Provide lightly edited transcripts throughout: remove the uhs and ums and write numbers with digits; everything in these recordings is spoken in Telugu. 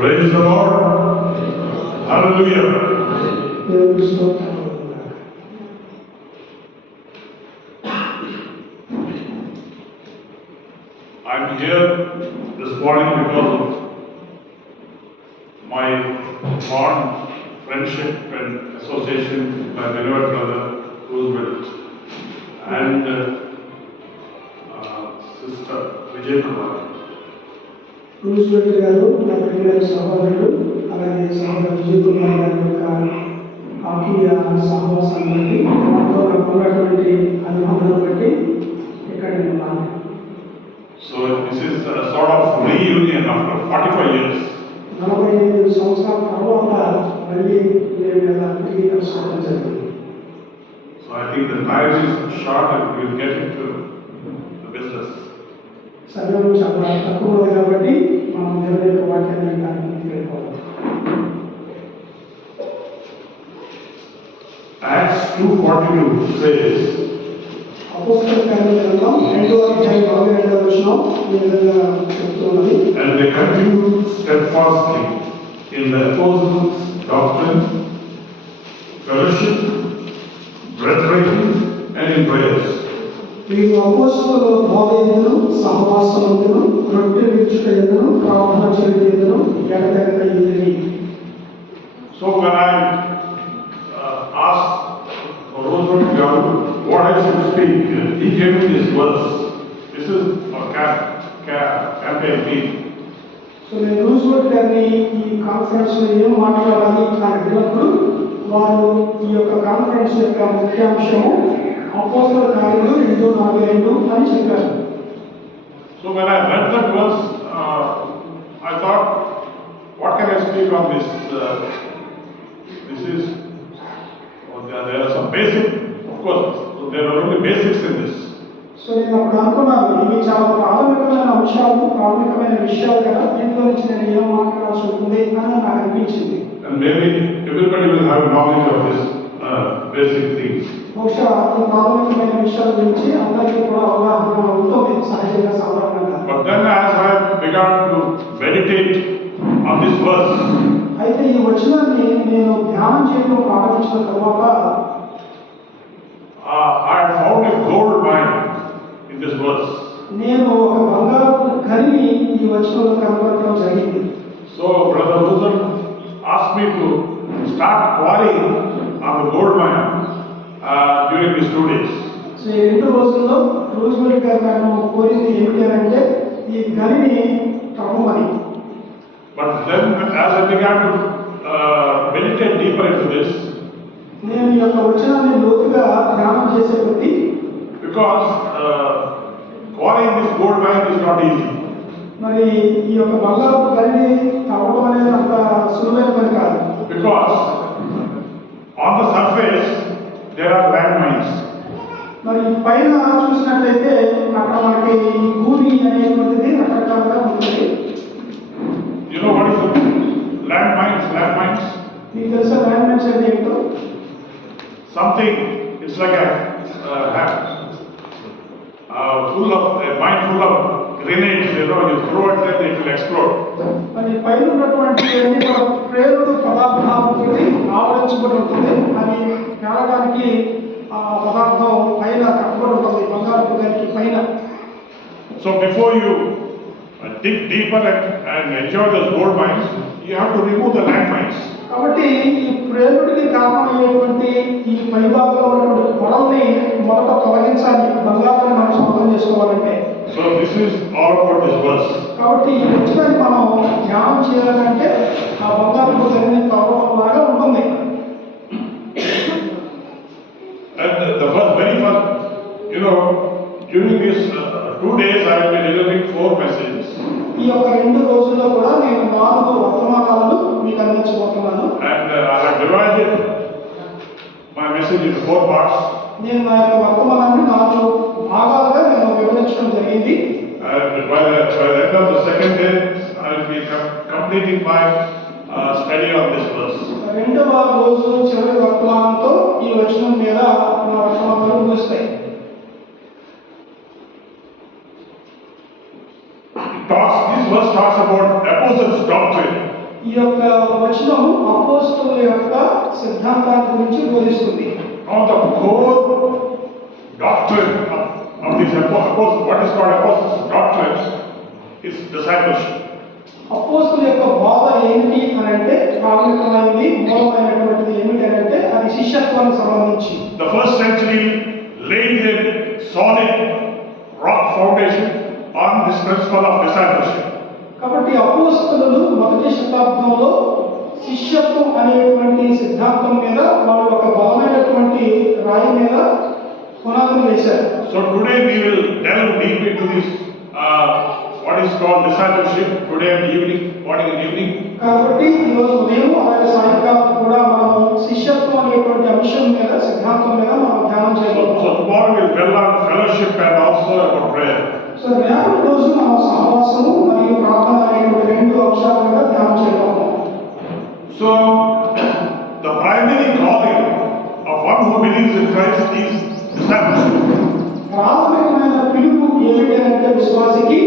Praise the Lord. Hallelujah. I'm here this morning because of my fond friendship and association with my beloved brother Roosevelt and sister Vijay Kumar. Roosevelt గారు నా ప్రియమైన సహోదరుడు, అలాగే సహోదరు విజయ్ కుమార్ గారి యొక్క ఆత్మీయ సహవాసాన్ని బట్టి నాతో నాకు ఉన్నటువంటి అనుబంధాన్ని బట్టి ఇక్కడ ఉన్నాను. So this is a sort of reunion after 45 years. 45 సంవత్సరాల తర్వాత మళ్ళీ నేను ఇలా తిరిగి కలుసుకోవడం జరిగింది. So I think the time is short and we will get into the business. సమయం చాలా తక్కువ ఉంది కాబట్టి మనం దేవుని యొక్క వాక్యాన్ని వినడానికి వెళ్ళిపోవాలి. Acts 2:42 says, అపోస్తలుల కార్యాల గ్రంథం 2:42 ఈ విధంగా చెప్తున్నది. and they continued steadfastly in the apostles' doctrine, fellowship, bread-breaking, and in prayers. వీరు అపోస్తలుల బోధ యందును సహవాసం యందును రొట్టె విరుచుట యందును ప్రార్థన చేయుట యందును ఎడతెగక యుండిరి. So when I asked Roosevelt Garu what I should speak, he gave me this verse. This is a campaign theme. So నేను రూజ్వెల్ట్ గారిని ఈ కాన్ఫరెన్స్ లో ఏం మాట్లాడాలి అని అడిగినప్పుడు వారు ఈ యొక్క కాన్ఫరెన్స్ యొక్క ముఖ్యాంశము అపోస్తలుల కార్యములు 2:42 అని చెప్పారు. So when I read that verse, I thought, what can I speak on this? This is, there are some basic, of course, there are only basics in this. So నేను అప్పుడు అనుకున్నాను, ఇవి చాలా ప్రాథమికమైన అంశాలు, ప్రాథమికమైన విషయాలు కదా, దీంట్లో నుంచి నేను ఏం మాట్లాడాల్సి ఉంటుంది అని నాకు అనిపించింది. And maybe everybody will have knowledge of this basic things. బహుశా ఈ ప్రాథమికమైన విషయాల గురించి అందరికీ కూడా అవగాహన ఉంటుంది సహజంగా సాధారణంగా. But then as I began to meditate on this verse, అయితే ఈ వచనాన్ని నేను ధ్యానం చేయడం ప్రారంభించిన తర్వాత I found a gold mine in this verse. నేను ఒక బంగారు గనిని ఈ వచనంలో కనబడటం జరిగింది. So Brother Rosen asked me to start quarrying on the gold mine during these 2 days. So ఈ 2 రోజుల్లో రూజ్వెల్ట్ గారు నన్ను కోరింది ఏమిటి అంటే ఈ గనిని త్రవ్వమని. But then as I began to meditate deeper into this, నేను ఈ యొక్క వచనాన్ని లోతుగా ధ్యానం చేసే కొద్దీ, because quarrying this gold mine is not easy. మరి ఈ యొక్క బంగారు గనిని త్రవ్వడం అనేది అంత సులువైన పని కాదు. Because on the surface there are landmines. మరి పైన చూసినట్లయితే అక్కడ మనకి భూమి అనేటువంటిది రకరకాలుగా ఉంటుంది. You know what is landmines? Landmines? మీకు తెలుసా ల్యాండ్ మైన్స్ అంటే ఏంటో? Something, it's like a mine full of grenades, you know, you throw it and it will explode. మరి పైన ఉన్నటువంటి ప్రేరుడు పదార్థాలతో ఆవరించబడి ఉంటుంది. అది పేలడానికి ఆ పదార్థం పైన కట్టబడి ఉంటుంది, బంగారు గనికి పైన. So before you dig deeper and enjoy those gold mines, you have to remove the landmines. కాబట్టి ఈ ప్రేరుడికి కారణమయ్యేటువంటి ఈ పైభాగంలో ఉన్నటువంటి పొరల్ని మొదట తొలగించాలి, బంగారాన్ని మనం సొంతం చేసుకోవాలంటే. So this is all about this verse. కాబట్టి ఈ వచనాన్ని మనం ధ్యానం చేయాలంటే ఆ బంగారు గనిని తవ్వడం లాగా ఉంటుంది. And the very first, you know, during these 2 days I have been delivering 4 messages. ఈ యొక్క 2 రోజుల్లో కూడా నేను 4 వర్తమానాలను మీకు అందించబోతున్నాను. And I have divided my message into 4 parts. నేను నా యొక్క వర్తమానాన్ని 4 భాగాలుగా నేను విభజించడం జరిగింది. And by the end of the second day, I will be completing my study on this verse. 2వ రోజు చివరి వర్తమానంతో ఈ వచనం మీద నా వర్తమానాలు ముగుస్తాయి. This verse talks about apostles' doctrine. ఈ యొక్క వచనం అపోస్తలుల యొక్క సిద్ధాంతాల గురించి బోధిస్తుంది. Now the core doctrine of this apostle, what is called apostles' doctrine, is discipleship. అపోస్తలుల యొక్క బోధ ఏమిటి అని అంటే ప్రాముఖ్యమైనది మూలమైనటువంటిది ఏమిటి అని అంటే అది శిష్యత్వానికి సంబంధించి. The first century laid their solid rock foundation on this principle of discipleship. కాబట్టి అపోస్తలులు మొదటి శతాబ్దంలో శిష్యత్వం అనేటువంటి సిద్ధాంతం మీద వాళ్ళు ఒక బలమైనటువంటి రాయి మీద పునాదులు వేశారు. So today we will delve deep into this what is called discipleship today and evening, morning and evening. కాబట్టి ఈరోజు ఉదయం అలాగే సాయంకాలం కూడా మనం శిష్యత్వం అనేటువంటి అంశం మీద సిద్ధాంతం మీద మనం ధ్యానం చేయబోతున్నాం. So tomorrow we will dwell on fellowship and also about prayer. So రేపటి రోజు మనం సహవాసము మరియు ప్రార్థన అనేటువంటి రెండు అంశాల మీద ధ్యానం చేయబోతున్నాం. So the primary calling of one who believes in Christ is discipleship. ప్రాథమికమైన పిలుపు ఏమిటి అంటే విశ్వాసికి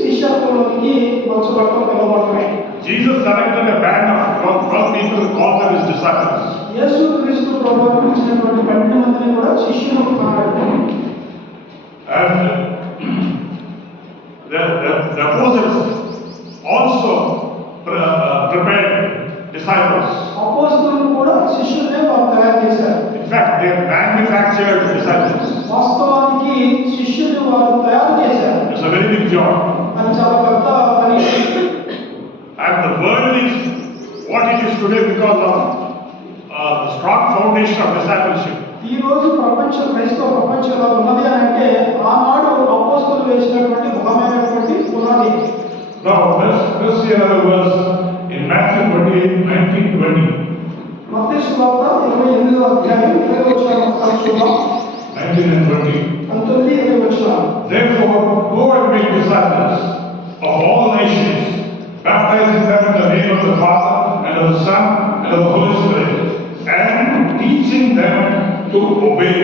శిష్యత్వంలోనికి మార్చబడటం పిలువబడటమే. Jesus selected a band of 12 people and called them his disciples. యేసుక్రీస్తు ప్రభువును పిలిచినటువంటి 12 మందిని కూడా శిష్యులు అన్నాడు. And the apostles also prepared disciples. అపోస్తలులు కూడా శిష్యులనే వారు తయారు చేశారు. In fact, they manufactured disciples. వాస్తవానికి శిష్యులు వారు తయారు చేశారు. It's a very big job. అది చాలా పెద్ద పని. And the world is what it is today because of the strong foundation of discipleship. ఈ రోజు క్రైస్తవ ప్రపంచంలో ఉన్నది అని అంటే ఆనాడు అపోస్తలులు వేసినటువంటి బలమైనటువంటి పునాది. Now let's see another verse in Matthew 28:19-20. మత్తయి సువార్త 28వ అధ్యాయం 20వ వచనం చదువుకుందాం. 19 and 20. 19 20 వచనం. Therefore, go and make disciples of all nations, baptizing them in the name of the Father and of the Son and of the Holy Spirit, and teaching them to obey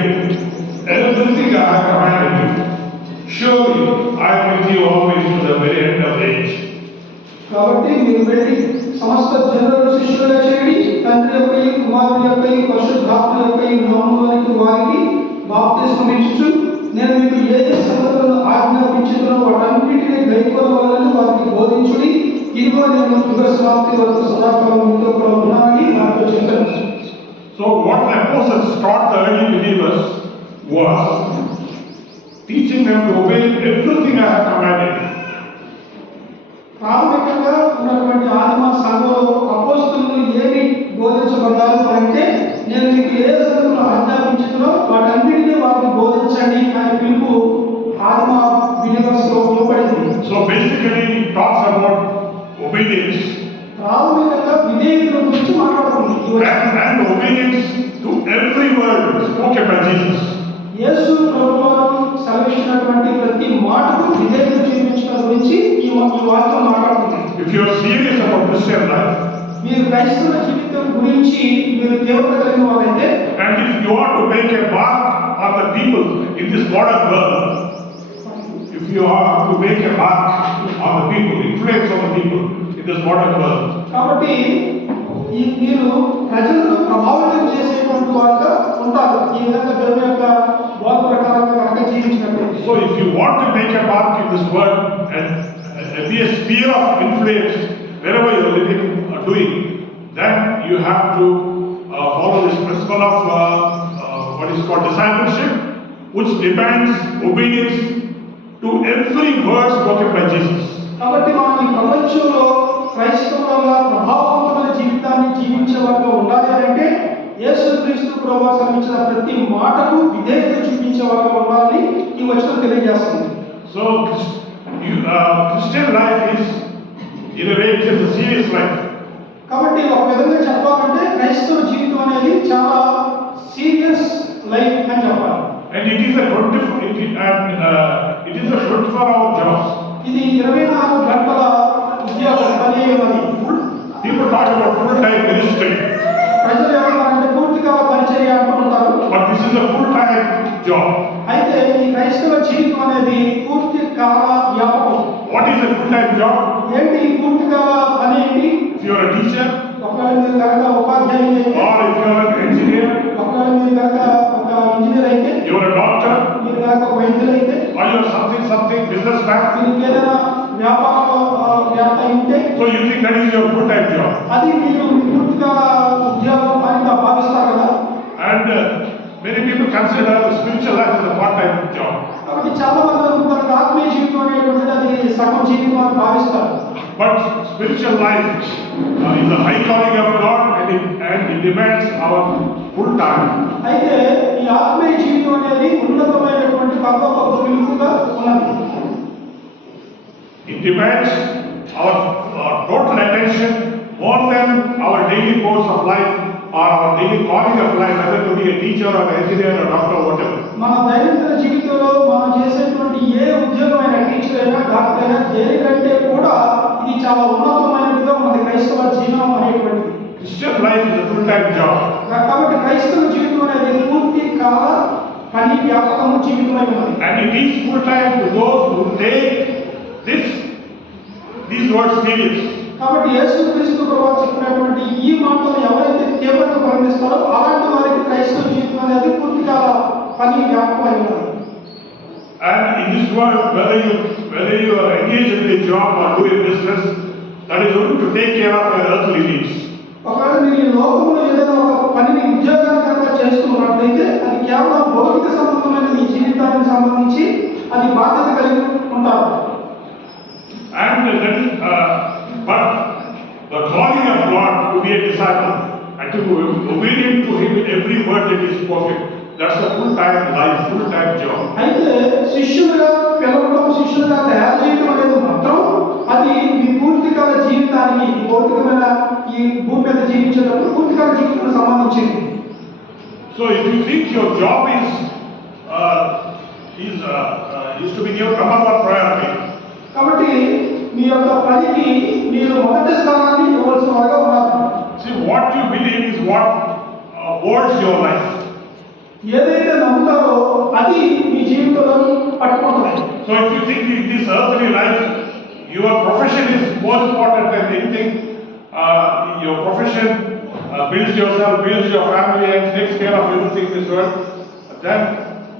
everything I have commanded you. Surely I am with you always to the very end of the age. కాబట్టి మీరు వెళ్ళి సమస్త జనులను శిష్యులుగా చేయండి, తండ్రి యొక్క కుమారుని యొక్క పరిశుద్ధాత్మ యొక్క నామములోనికి వారికి బాప్తిస్మం ఇచ్చుచు నేను మీకు ఏ సంగతులను ఆజ్ఞాపించుతున్నో వాటన్నిటిని గైకొనవలెనని వారికి బోధించుడి. ఇదిగో నేను యుగ సమాప్తి వరకు సదాకాలం మీతో కూడా ఉన్నానని వారితో చెప్పాను. So what the apostles taught the early believers was teaching them to obey everything I have commanded you. ప్రాథమికంగా ఉన్నటువంటి ఆత్మ సంఘంలో అపోస్తలులు ఏమి బోధించబడ్డారు అంటే నేను మీకు ఏ సంగతులు ఆజ్ఞాపించుతున్నో వాటన్నిటినీ వారికి బోధించండి అనే పిలుపు ఆత్మ బిలీవర్స్లో ఇవ్వబడింది. So basically it talks about obedience ప్రాథమికంగా విధేయత గురించి మాట్లాడుతుంది. and obedience to every word spoken by Jesus. యేసు ప్రభువారు సెలవిచ్చినటువంటి ప్రతి మాటకు విధేయత చూపించడం గురించి ఈ వాక్యం మాట్లాడుతుంది. If you are serious about Christian life, మీరు క్రైస్తవ జీవితం గురించి మీరు తీవ్రత కలిగిన వారైతే, and if you want to make a mark on the people in this modern world, if you are to make a mark on the people, influence on the people in this modern world, కాబట్టి మీరు ప్రజలను ప్రభావితం చేసేటువంటి వారుగా ఉంటారు ఈ విధంగా దేవుని యొక్క బోధ ప్రకారంగా కనుక జీవించినట్లయితే. so if you want to make a mark in this world and be a sphere of influence wherever you are living or doing, then you have to follow this principle of what is called discipleship, which demands obedience to every word spoken by Jesus. కాబట్టి మనం ఈ ప్రపంచంలో క్రైస్తవులుగా ప్రభావవంతమైన జీవితాన్ని జీవించే వారిగా ఉండాలి అంటే యేసుక్రీస్తు ప్రభువు సెలవించిన ప్రతి మాటకు విధేయత చూపించే వారిగా ఉండాలని ఈ వచనం తెలియజేస్తుంది. So Christian life is in a way it is a serious life. కాబట్టి ఒక విధంగా చెప్పాలంటే క్రైస్తవ జీవితం అనేది చాలా సీరియస్ లైఫ్ అని చెప్పాలి. And it is a 24-hour job. ఇది 24 గంటల ఉద్యోగం పని ఉన్నది. People talk about full-time ministry, ప్రజలు ఏమంటారంటే పూర్తిగా పరిచర్య అంటుంటారు. but this is a full-time job. అయితే ఈ క్రైస్తవ జీవితం అనేది పూర్తి కాల వ్యాపకం. What is a full-time job? ఏంటి ఈ పూర్తి కాల పని ఏంటి? if you are a teacher, ఒకవేళ మీరు కనుక ఉపాధ్యాయులు అయితే, or if you are an engineer, ఒకవేళ మీరు కనుక ఒక ఇంజనీర్ అయితే, you are a doctor, మీరు కనుక ఒక వైద్యులు అయితే, or you are something businessman. మీరు ఏదైనా వ్యాపార ఉంటే, So you think that is your full-time job. అది మీరు పూర్తిగా ఉద్యోగం అని భావిస్తారు కదా. And many people consider spiritual life as a part-time job. కాబట్టి చాలా మంది అనుకుంటారు ఆత్మీయ జీవితం అనేటువంటిది అది సగం జీవితం అని భావిస్తారు. But spiritual life is a high calling of God, and it demands our full time. అయితే ఈ ఆత్మీయ జీవితం అనేది ఉన్నతమైనటువంటి పరలోక పిలుపుగా ఉన్నది. It demands our total attention more than our daily course of life or our daily calling of life, whether to be a teacher or an engineer or doctor or whatever. మన దైనందిన జీవితంలో మనం చేసేటువంటి ఏ ఉద్యోగమైన, టీచర్ అయినా డాక్టర్ అయినా, దేనికంటే కూడా ఇది చాలా ఉన్నతమైనదిగా మన క్రైస్తవ జీవనం అనేటువంటిది. Christian life is a full-time job. కాబట్టి క్రైస్తవ జీవితం అనేది పూర్తి కాల పని వ్యాపకము జీవితమై ఉన్నది. And it is full-time to those who take these words serious. కాబట్టి యేసుక్రీస్తు ప్రభువు చెప్పినటువంటి ఈ మాటలు ఎవరైతే తీవ్రంగా పరిగణిస్తారో అలాంటి వారికి క్రైస్తవ జీవితం అనేది పూర్తి కాల పని వ్యాపకమై ఉన్నది. And in this world, whether you are engaged in a job or doing business, that is only to take care of your earthly needs. ఒకవేళ మీరు ఈ లోకంలో ఏదైనా ఒక పనిని ఉద్యోగాన్ని కనుక చేస్తున్నట్లయితే అది కేవలం భౌతిక సంబంధమైన మీ జీవితానికి సంబంధించి అది బాధ్యత కలిగి ఉంటారు. And that is, but the calling of God to be a disciple and to be obedient to Him in every word that is spoken, that's a full-time life, full-time job. అయితే శిష్యులుగా పిలవడం, శిష్యులుగా తయారు చేయడం అనేది మాత్రం అది మీ పూర్తికాల జీవితానికి, ఈ భౌతికమైన ఈ భూమి మీద జీవించేటప్పుడు పూర్తికాల జీవితానికి సంబంధించింది. So if you think your job is to be your number one priority, కాబట్టి మీ యొక్క పనికి మీరు మొదటి స్థానాన్ని ఇవ్వాల్సిన వారుగా ఉన్నారు. see, what you believe is what holds your life. ఏదైతే నమ్ముతారో అది మీ జీవితంలో పట్టుకుంటుంది. So if you think in this earthly life your profession is more important than anything, your profession builds yourself, builds your family and takes care of everything in this world, then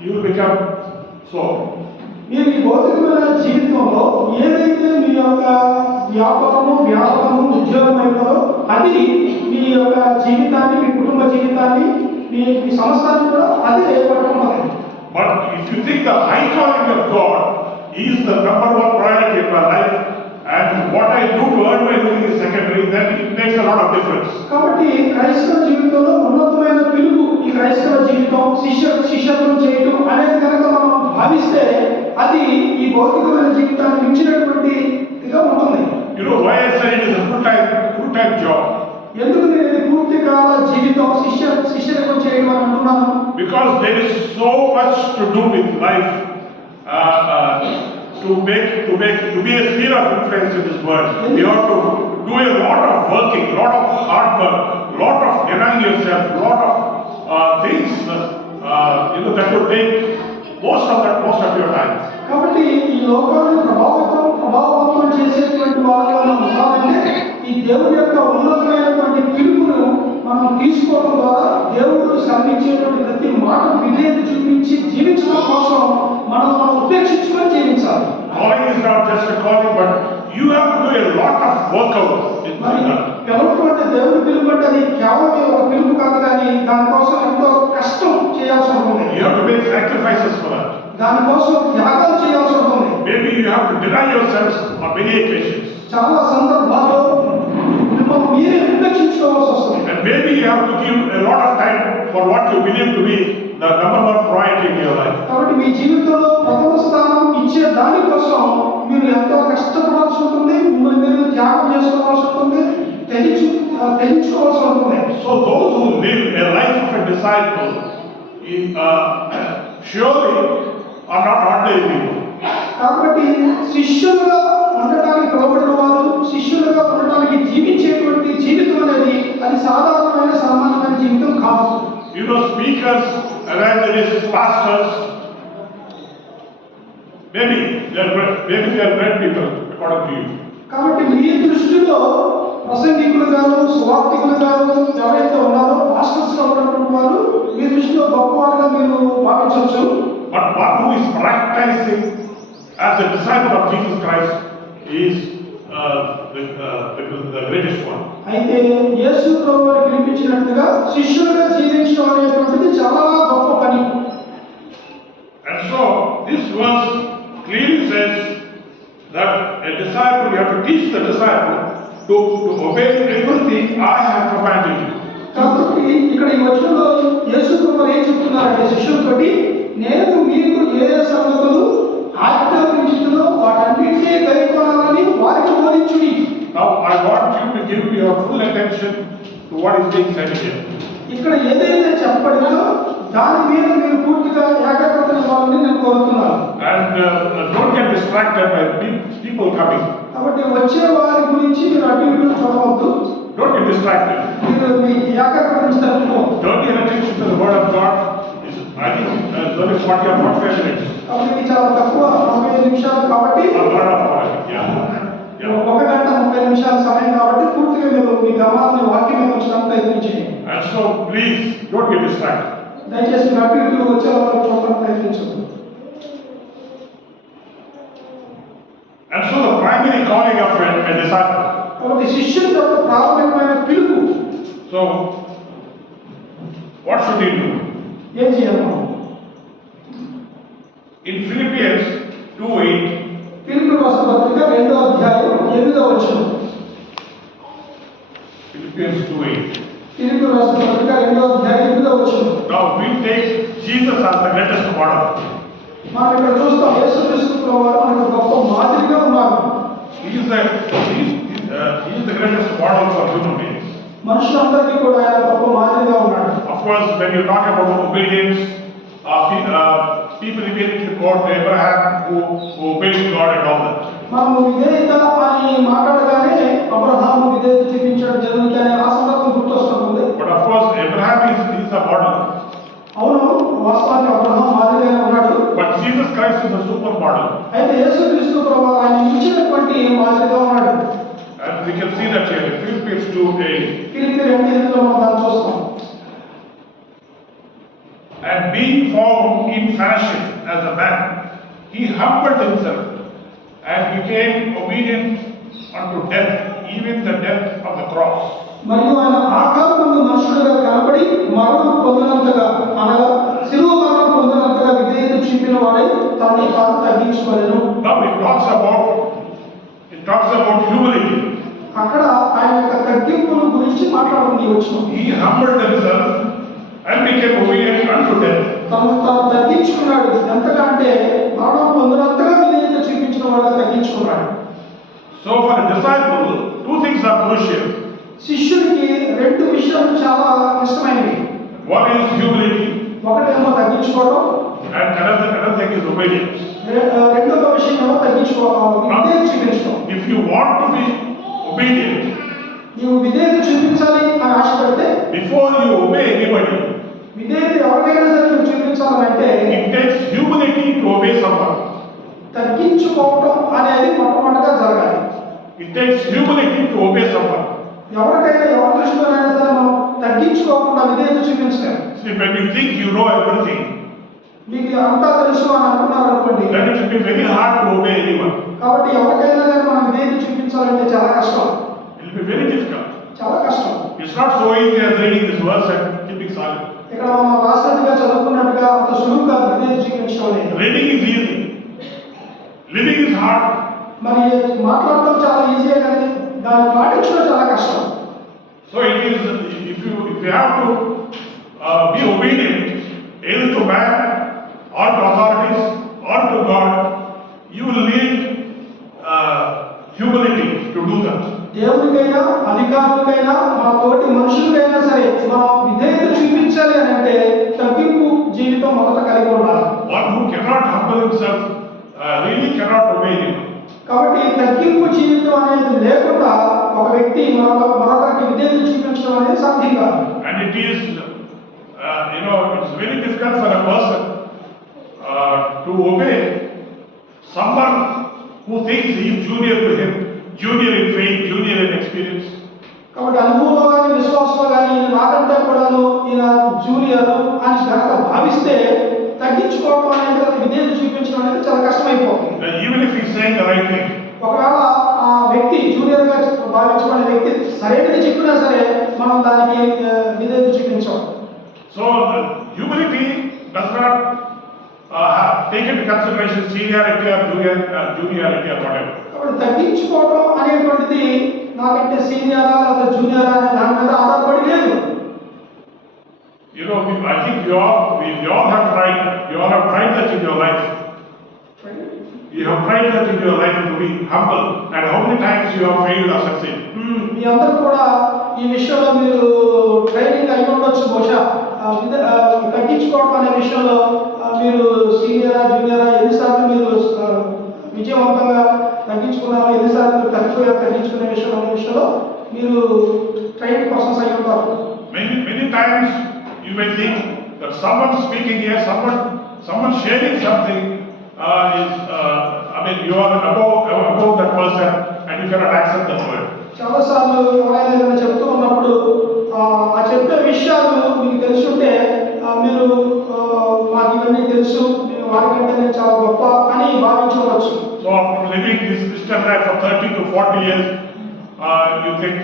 you will become so. మీరు ఈ భౌతికమైన జీవితంలో ఏదైతే మీ యొక్క వ్యాపకము ఉద్యోగం అయినదో అది మీ యొక్క జీవితాన్ని, మీ కుటుంబ జీవితాన్ని, మీ సంస్థాన్ని కూడా అదే పట్టుకుంటుంది. But if you think the high calling of God is the number one priority in my life, and what I do to earn my living is secondary, then it makes a lot of difference. కాబట్టి క్రైస్తవ జీవితంలో ఉన్నతమైన పిలుపు ఈ క్రైస్తవ జీవితం, శిష్యత్వం చేయటం అనేది కనుక మనం భావిస్తే అది ఈ భౌతికమైన జీవితాన్ని మించినటువంటిదిగా ఉంటుంది. You know why I said it is a full-time job? ఎందుకు నేను ఇది పూర్తి కాల జీవితం, శిష్యత్వం చేయడం అని అంటున్నాను? Because there is so much to do with life, to be a sphere of influence in this world. You have to do a lot of working, lot of hard work, lot of denying yourself, lot of things that would take most of your time. కాబట్టి ఈ లోకాన్ని ప్రభావితం చేసేటువంటి వారిగా మనం ఉండాలంటే ఈ దేవుడి యొక్క ఉన్నతమైనటువంటి పిలుపును మనం తీసుకోవడం ద్వారా దేవుడు శ్రమించేటువంటి ప్రతి మాటకు విధేయత చూపించి జీవించడం కోసం మనం ఉపేక్షించుకొని జీవించాలి. Calling is not just a calling, but you have to do a lot of work out. పిలుపు అంటే దేవుడి పిలుపు అంటే అది కేవలం ఒక పిలుపు కాదు, కానీ దానికోసం ఎంతో కష్టం చేయాల్సి ఉంటుంది. You have to make sacrifices for that. దానికోసం త్యాగాలు చేయాల్సి ఉంటుంది. Maybe you have to deny yourselves on many occasions. చాలా సందర్భాల్లో మిమ్మల్ని మీరే ఉపేక్షించుకోవాల్సి వస్తుంది. And maybe you have to give a lot of time for what you believe to be the number one priority in your life. కాబట్టి మీ జీవితంలో ప్రథమ స్థానం ఇచ్చే దానికోసం మీరు ఎంతో కష్టపడాల్సి ఉంటుంది, మిమ్మల్ని మీరు త్యాగం చేసుకోవాల్సి ఉంటుంది, త్యజించుకోవాల్సి ఉంటుంది. So those who live a life of a disciple surely are not ordinary people. కాబట్టి శిష్యులుగా ఉండటానికి పిలువబడిన వారు, శిష్యులుగా ఉండటానికి జీవించేటువంటి జీవితం అనేది అది సాధారణమైన సామాన్యమైన జీవితం కాదు. You know, speakers, evangelists, pastors, maybe they are great people according to you. కాబట్టి మీ దృష్టిలో ప్రసంగికులు గాను సువార్థికులు గాను ఎవరైతే ఉన్నారో పాస్టర్స్ గా ఉన్నటువంటి వారు మీ దృష్టిలో గొప్పవారుగా మీరు భావించవచ్చు. But one who is practicing as a disciple of Jesus Christ is the greatest one. అయితే యేసు ప్రభువుని పిలిపించినట్లుగా శిష్యులుగా జీవించడం అనేటువంటిది చాలా గొప్ప పని. And so this verse clearly says that a disciple, you have to teach the disciple to obey everything I have commanded you. కాబట్టి ఇక్కడ ఈ వచనంలో యేసు ప్రభువు ఏం చెప్తున్నారంటే శిష్యులతోటి, నేను మీకు ఏ సంగతులు ఆజ్ఞాపించుతున్నో వాటన్నిటినీ కైకొనాలని వారికి బోధించుడి. Now I want you to give your full attention to what is being said here. ఇక్కడ ఏదైతే చెప్పబడినో దాని మీద మీరు పూర్తిగా ఏకాగ్రత ఇవ్వాలని నేను కోరుతున్నాను. And don't get distracted by people coming. కాబట్టి వచ్చే వారి గురించి మీరు అటు ఇటు చూడవద్దు. Don't get distracted. మీరు మీ ఏకాగ్రత ఉంచుతారు. Turn your attention to the word of God. I think it's only 40 or 45 minutes. కాబట్టి చాలా తక్కువ 45 నిమిషాలు కాబట్టి ఒక గంట 30 నిమిషాల సమయం కాబట్టి పూర్తిగా మీరు మీ గమనాన్ని వాక్యం మీద ఉంచడానికి ప్రయత్నించండి. And so please don't get distracted. దయచేసి మీరు అటు ఇటు వచ్చే వాళ్ళని చూడడానికి ప్రయత్నించండి. And so the primary calling of a disciple. కాబట్టి శిష్యుని యొక్క ప్రాథమికమైన పిలుపు. So what should he do? ఏం చేయాలి? In Philippians 2:8, ఫిలిప్పీయులకు రాసిన పత్రిక 2వ అధ్యాయం 8వ వచనం. Philippians 2:8. ఫిలిప్పీయులకు రాసిన పత్రిక 2వ అధ్యాయం 8వ వచనం. Now we take Jesus as the greatest model. మనం ఇక్కడ చూస్తాం యేసుక్రీస్తు ప్రభువారు మనకు గొప్ప మాదిరిగా ఉన్నారు. He is the greatest model for human beings. మనుషులందరికీ కూడా ఆయన గొప్ప మాదిరిగా ఉన్నాడు. Of course, when you talk about obedience, people immediately quote Abraham who obeyed God and all that. మనం విధేయత అని మాట్లాడగానే అబ్రహాము విధేయత చూపించాడు జనులకి అనే ఆ సందర్భం గుర్తొస్తుంది. But of course, Abraham is a model. అవును, వాస్తవానికి అబ్రహాము మాదిరిగానే ఉన్నాడు. But Jesus Christ is a super model. అయితే యేసుక్రీస్తు ప్రభువు ఆయన ఇచ్చినటువంటి మాదిరిగా ఉన్నాడు. And we can see that here in Philippians 2:8. ఫిలిప్పీయులు 2:8లో మనం దాన్ని చూస్తాం. And being found in fashion as a man, he humbled himself and became obedient unto death, even the death of the cross. మరియు ఆయన ఆకారమందు మనుషులుగా కనబడి మరణం పొందినంతగా అనగా శిలువ మరణం పొందినంతగా విధేయత చూపిన వాడై తనని తాను తగ్గించుకోలేను. Now it talks about humility. అక్కడ ఆయన యొక్క తగ్గింపుల గురించి మాట్లాడుతుంది వచ్చిన. He humbled himself and became obedient unto death. తాను తగ్గించుకున్నాడు. ఎంతగా అంటే మరణం పొందినంతగా విధేయత చూపించిన వాడుగా తగ్గించుకున్నాడు. So for a disciple, two things are crucial. శిష్యుడికి రెండు విషయాలు చాలా ఇష్టమైనవి. One is humility, ఒకటేమో తగ్గించుకోవడం, and another thing is obedience. రెండవ విషయం ఏమో విధేయత చూపించడం. If you want to be obedient, నీవు విధేయత చూపించాలి అని ఆశపడితే, before you obey anybody, విధేయత ఎవరికైనా సరే నువ్వు చూపించాలంటే it takes humility to obey someone. తగ్గించుకోవడం అనేది మొట్టమొదటిగా జరగాలి. It takes humility to obey someone. ఎవరికైనా ఎవరి దృష్టిలోనైనా సరే మనం తగ్గించుకోకుండా విధేయత చూపించలేము. See, when you think you know everything, మీకు అంతా తెలుసు అని అనుకున్నారు అనుకోండి, then it will be very hard to obey anyone. కాబట్టి ఎవరికైనా కానీ మనం విధేయత చూపించాలంటే చాలా కష్టం. It will be very difficult. చాలా కష్టం. It's not so easy as reading this verse and keeping silent. ఇక్కడ మనం రాసినట్టుగా చదువుకున్నట్టుగా అంత సులువుగా విధేయత చూపించడం లేదు. Reading is easy. Living is hard. మరి మాట్లాడటం చాలా ఈజీయే కానీ దాన్ని పాటించడం చాలా కష్టం. So it is, if you have to be obedient either to man or to authorities or to God, you will need humility to do that. దేవుడికైనా అధికారులకైనా మన తోటి మనుషులకైనా సరే మనం విధేయత చూపించాలి అని అంటే తగ్గింపు జీవితం మొదట కలిగి ఉండాలి. One who cannot humble himself really cannot obey anyone. కాబట్టి తగ్గింపు జీవితం అనేది లేకుండా ఒక వ్యక్తి మరొకరికి విధేయత చూపించడం అనేది సాధ్యం కాదు. And it is, it's very difficult for a person to obey someone who thinks he is junior to him, junior in faith, junior in experience. కాబట్టి అనుభవంలో కానీ విశ్వాసంలో కానీ ఈయన నాకంటే కూడాను ఈయన జూనియర్ అని కనుక భావిస్తే తగ్గించుకోవడం అనేది అది విధేయత చూపించడం అనేది చాలా కష్టమైపోతుంది. Even if he's saying the right thing. ఒకవేళ ఆ వ్యక్తి జూనియర్ గా భావించబడే వ్యక్తి సరైనది చెప్పినా సరే మనం దానికి విధేయత చూపించాం. So humility does not take into consideration seniority or juniority or whatever. కాబట్టి తగ్గించుకోవడం అనేటువంటిది నాకంటే సీనియరా లేదా జూనియరా అనే దాని మీద ఆధారపడి లేదు. You know, I think we all have tried that in your life. You have tried that in your life to be humble, and how many times you have failed or succeeded? మీ అందరూ కూడా ఈ విషయంలో మీరు ట్రైనింగ్ అయి ఉండొచ్చు. బహుశా తగ్గించుకోవడం అనే విషయంలో మీరు సీనియరా జూనియరా ఎన్నిసార్లు మీరు విజయవంతంగా తగ్గించుకున్నారో, ఎన్నిసార్లు తగ్గించుకునే విషయంలో మీరు ట్రైనింగ్ పర్సన్స్ అయి ఉంటారు. Many times you may think that someone speaking here, someone sharing something you are above that person and you cannot accept that word. చాలా సార్లు ఎవరైనా ఏదైనా చెప్తూ ఉన్నప్పుడు ఆ చెప్పే విషయాలు మీకు తెలుసుంటే మీరు మాకు ఇవన్నీ తెలుసు, వారికంటే నేను చాలా గొప్ప అని భావించవచ్చు. So after living this Christian life for 30 to 40 years, you think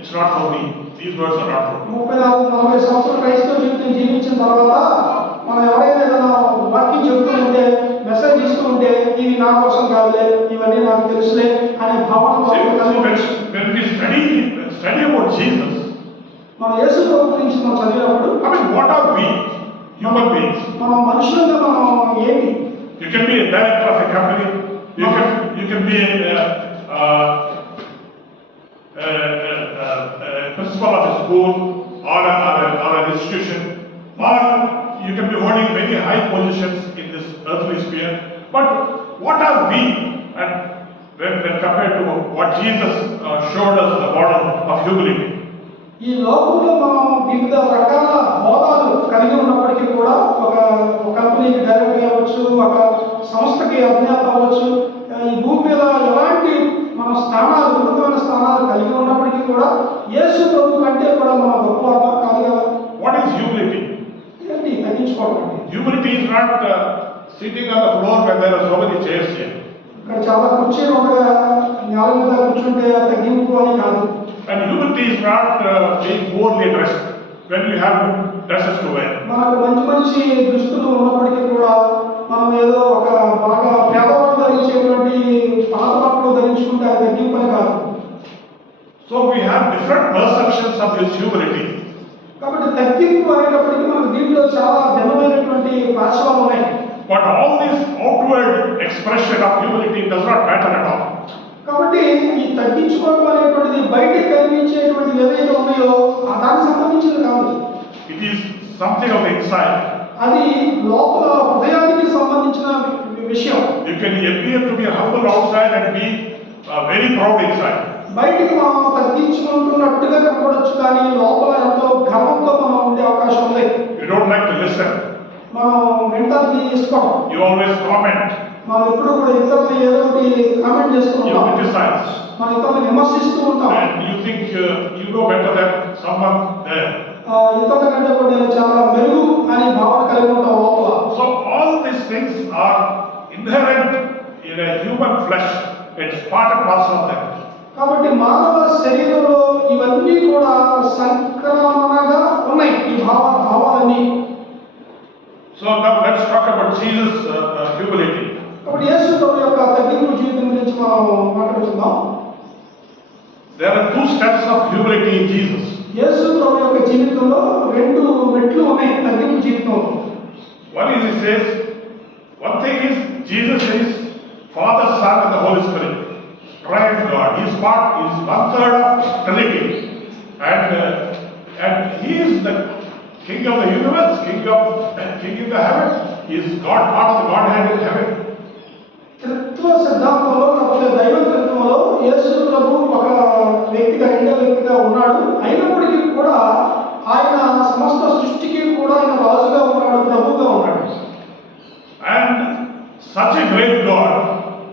it's not for me. These words are not for me. 30-40 సంవత్సరాల క్రైస్తవ జీవితం జీవించిన తర్వాత మనం ఎవరైనా ఏదైనా వాక్యం చెప్తూ ఉంటే, మెసేజ్ ఇస్తూ ఉంటే ఇవి నా కోసం కాదులే, ఇవన్నీ నాకు తెలుసులే అనే భావన. When we study about Jesus, మన యేసు ప్రభు గురించి మనం చదివినప్పుడు what are we? Human beings. మనం మనుషులుగా మనం ఏంటి? You can be a director of a company. You can be a principal of a school or an institution, or you can be holding very high positions in this earthly sphere. But what are we? And when compared to what Jesus showed us the model of humility. ఈ లోకంలో మనం వివిధ రకాల హోదాలు కలిగి ఉన్నప్పటికీ కూడా ఒక కంపెనీకి డైరెక్టర్ అవ్వచ్చు, ఒక సంస్థకి అధినేత అవ్వచ్చు, ఈ భూమి మీద ఎలాంటి మన స్థానాలు, ఉన్నతమైన స్థానాలు కలిగి ఉన్నప్పటికీ కూడా యేసు ప్రభు కంటే కూడా మన గొప్ప కాదు కదా. What is humility? ఏంటి తగ్గించుకోవడం? Humility is not sitting on the floor when there are so many chairs here. ఇక్కడ చాలా కుర్చీలు ఉండగా నేల మీద కూర్చుంటే తగ్గింపు అని కాదు. And humility is not being poorly dressed when you have good dresses to wear. మనకు మంచి దుస్తులు ఉన్నప్పటికీ కూడా మనం ఏదో ఒక బాగా పేదవాళ్ళు ధరించేటువంటి పాత బట్టలు ధరించుకుంటే అది తగ్గింపు అని కాదు. So we have different perceptions of this humility. కాబట్టి తగ్గింపు అనేటప్పటికీ మనకు దీంట్లో చాలా భిన్నమైనటువంటి భాషలు ఉన్నాయి. But all this outward expression of humility does not matter at all. కాబట్టి ఈ తగ్గించుకోవడం అనేటువంటిది బయటికి కనిపించేటువంటి ఏవైతే ఉన్నాయో దానికి సంబంధించింది కాదు. It is something of the inside. అది లోపల హృదయానికి సంబంధించిన విషయం. You can appear to be humble outside and be very proud inside. బయటికి మనం తగ్గించుకుంటున్నట్టుగా కనపడొచ్చు, కానీ లోపల ఎంతో గర్వంతో మనం ఉండే అవకాశం ఉంది. You don't like to listen. మనం వినడానికి ఇష్టం. You always comment. మనం ఎప్పుడు కూడా ఇతరులు ఏదో ఒకటి కామెంట్ చేస్తూ You ఉంటాం. criticize. మన ఇతరులు విమర్శిస్తూ ఉంటాం. And you think you know better than someone there. ఇతరుల కంటే కూడా నేను చాలా మెరుగు అని భావన కలిగి ఉంటాం లోపల. So all these things are inherent in a human flesh. It's part and parcel of that. కాబట్టి మానవ శరీరంలో ఇవన్నీ కూడా సంక్రమణగా ఉన్నాయి, ఈ భావాలన్నీ. So now let's talk about Jesus' humility. కాబట్టి యేసు ప్రభు యొక్క తగ్గింపు జీవితం గురించి మనం మాట్లాడుకుందాం. There are two steps of humility in Jesus. యేసు ప్రభు యొక్క జీవితంలో రెండు మెట్లు ఉన్నాయి తగ్గింపు జీవితంలో. One is, he says, one thing is Jesus is Father, Son and the Holy Spirit. Triune God. He is 1/3 of Trinity. And he is the King of the universe, King in the heaven. He is God, part of the Godhead in heaven. త్రిత్వ సిద్ధాంతంలో లేకపోతే దైవ త్రిత్వంలో యేసు ప్రభు ఒక వ్యక్తిగా, రెండో వ్యక్తిగా ఉన్నాడు. అయినప్పటికీ కూడా ఆయన సమస్త సృష్టికి కూడా ఆయన రాజుగా ఉన్నాడు, ప్రభువుగా ఉన్నాడు. And such a great God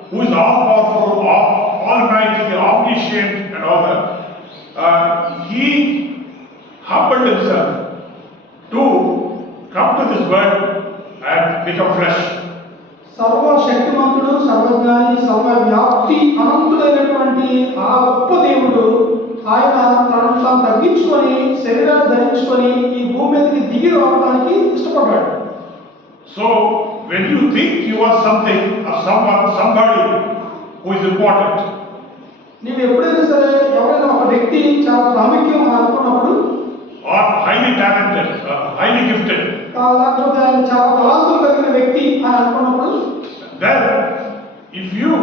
who is all powerful, Almighty, the Omniscient, and all that, he humbled himself to come to this world and become flesh. సర్వశక్తిమంతుడు, సర్వజ్ఞాని, సర్వవ్యాప్తి, అనంతుడైనటువంటి ఆ గొప్ప దేవుడు ఆయన తనను తాను తగ్గించుకొని శరీరాన్ని ధరించుకొని ఈ భూమి మీదకి దిగి రావడానికి ఇష్టపడ్డాడు. So when you think you are something or someone, somebody who is important, నీవు ఎప్పుడైనా సరే ఎవరైనా ఒక వ్యక్తి చాలా ప్రాముఖ్యం అనుకున్నప్పుడు, or highly talented, or highly gifted, లేకపోతే ఆయన చాలా తలాంతులు కలిగిన వ్యక్తి అని అనుకున్నప్పుడు, then if you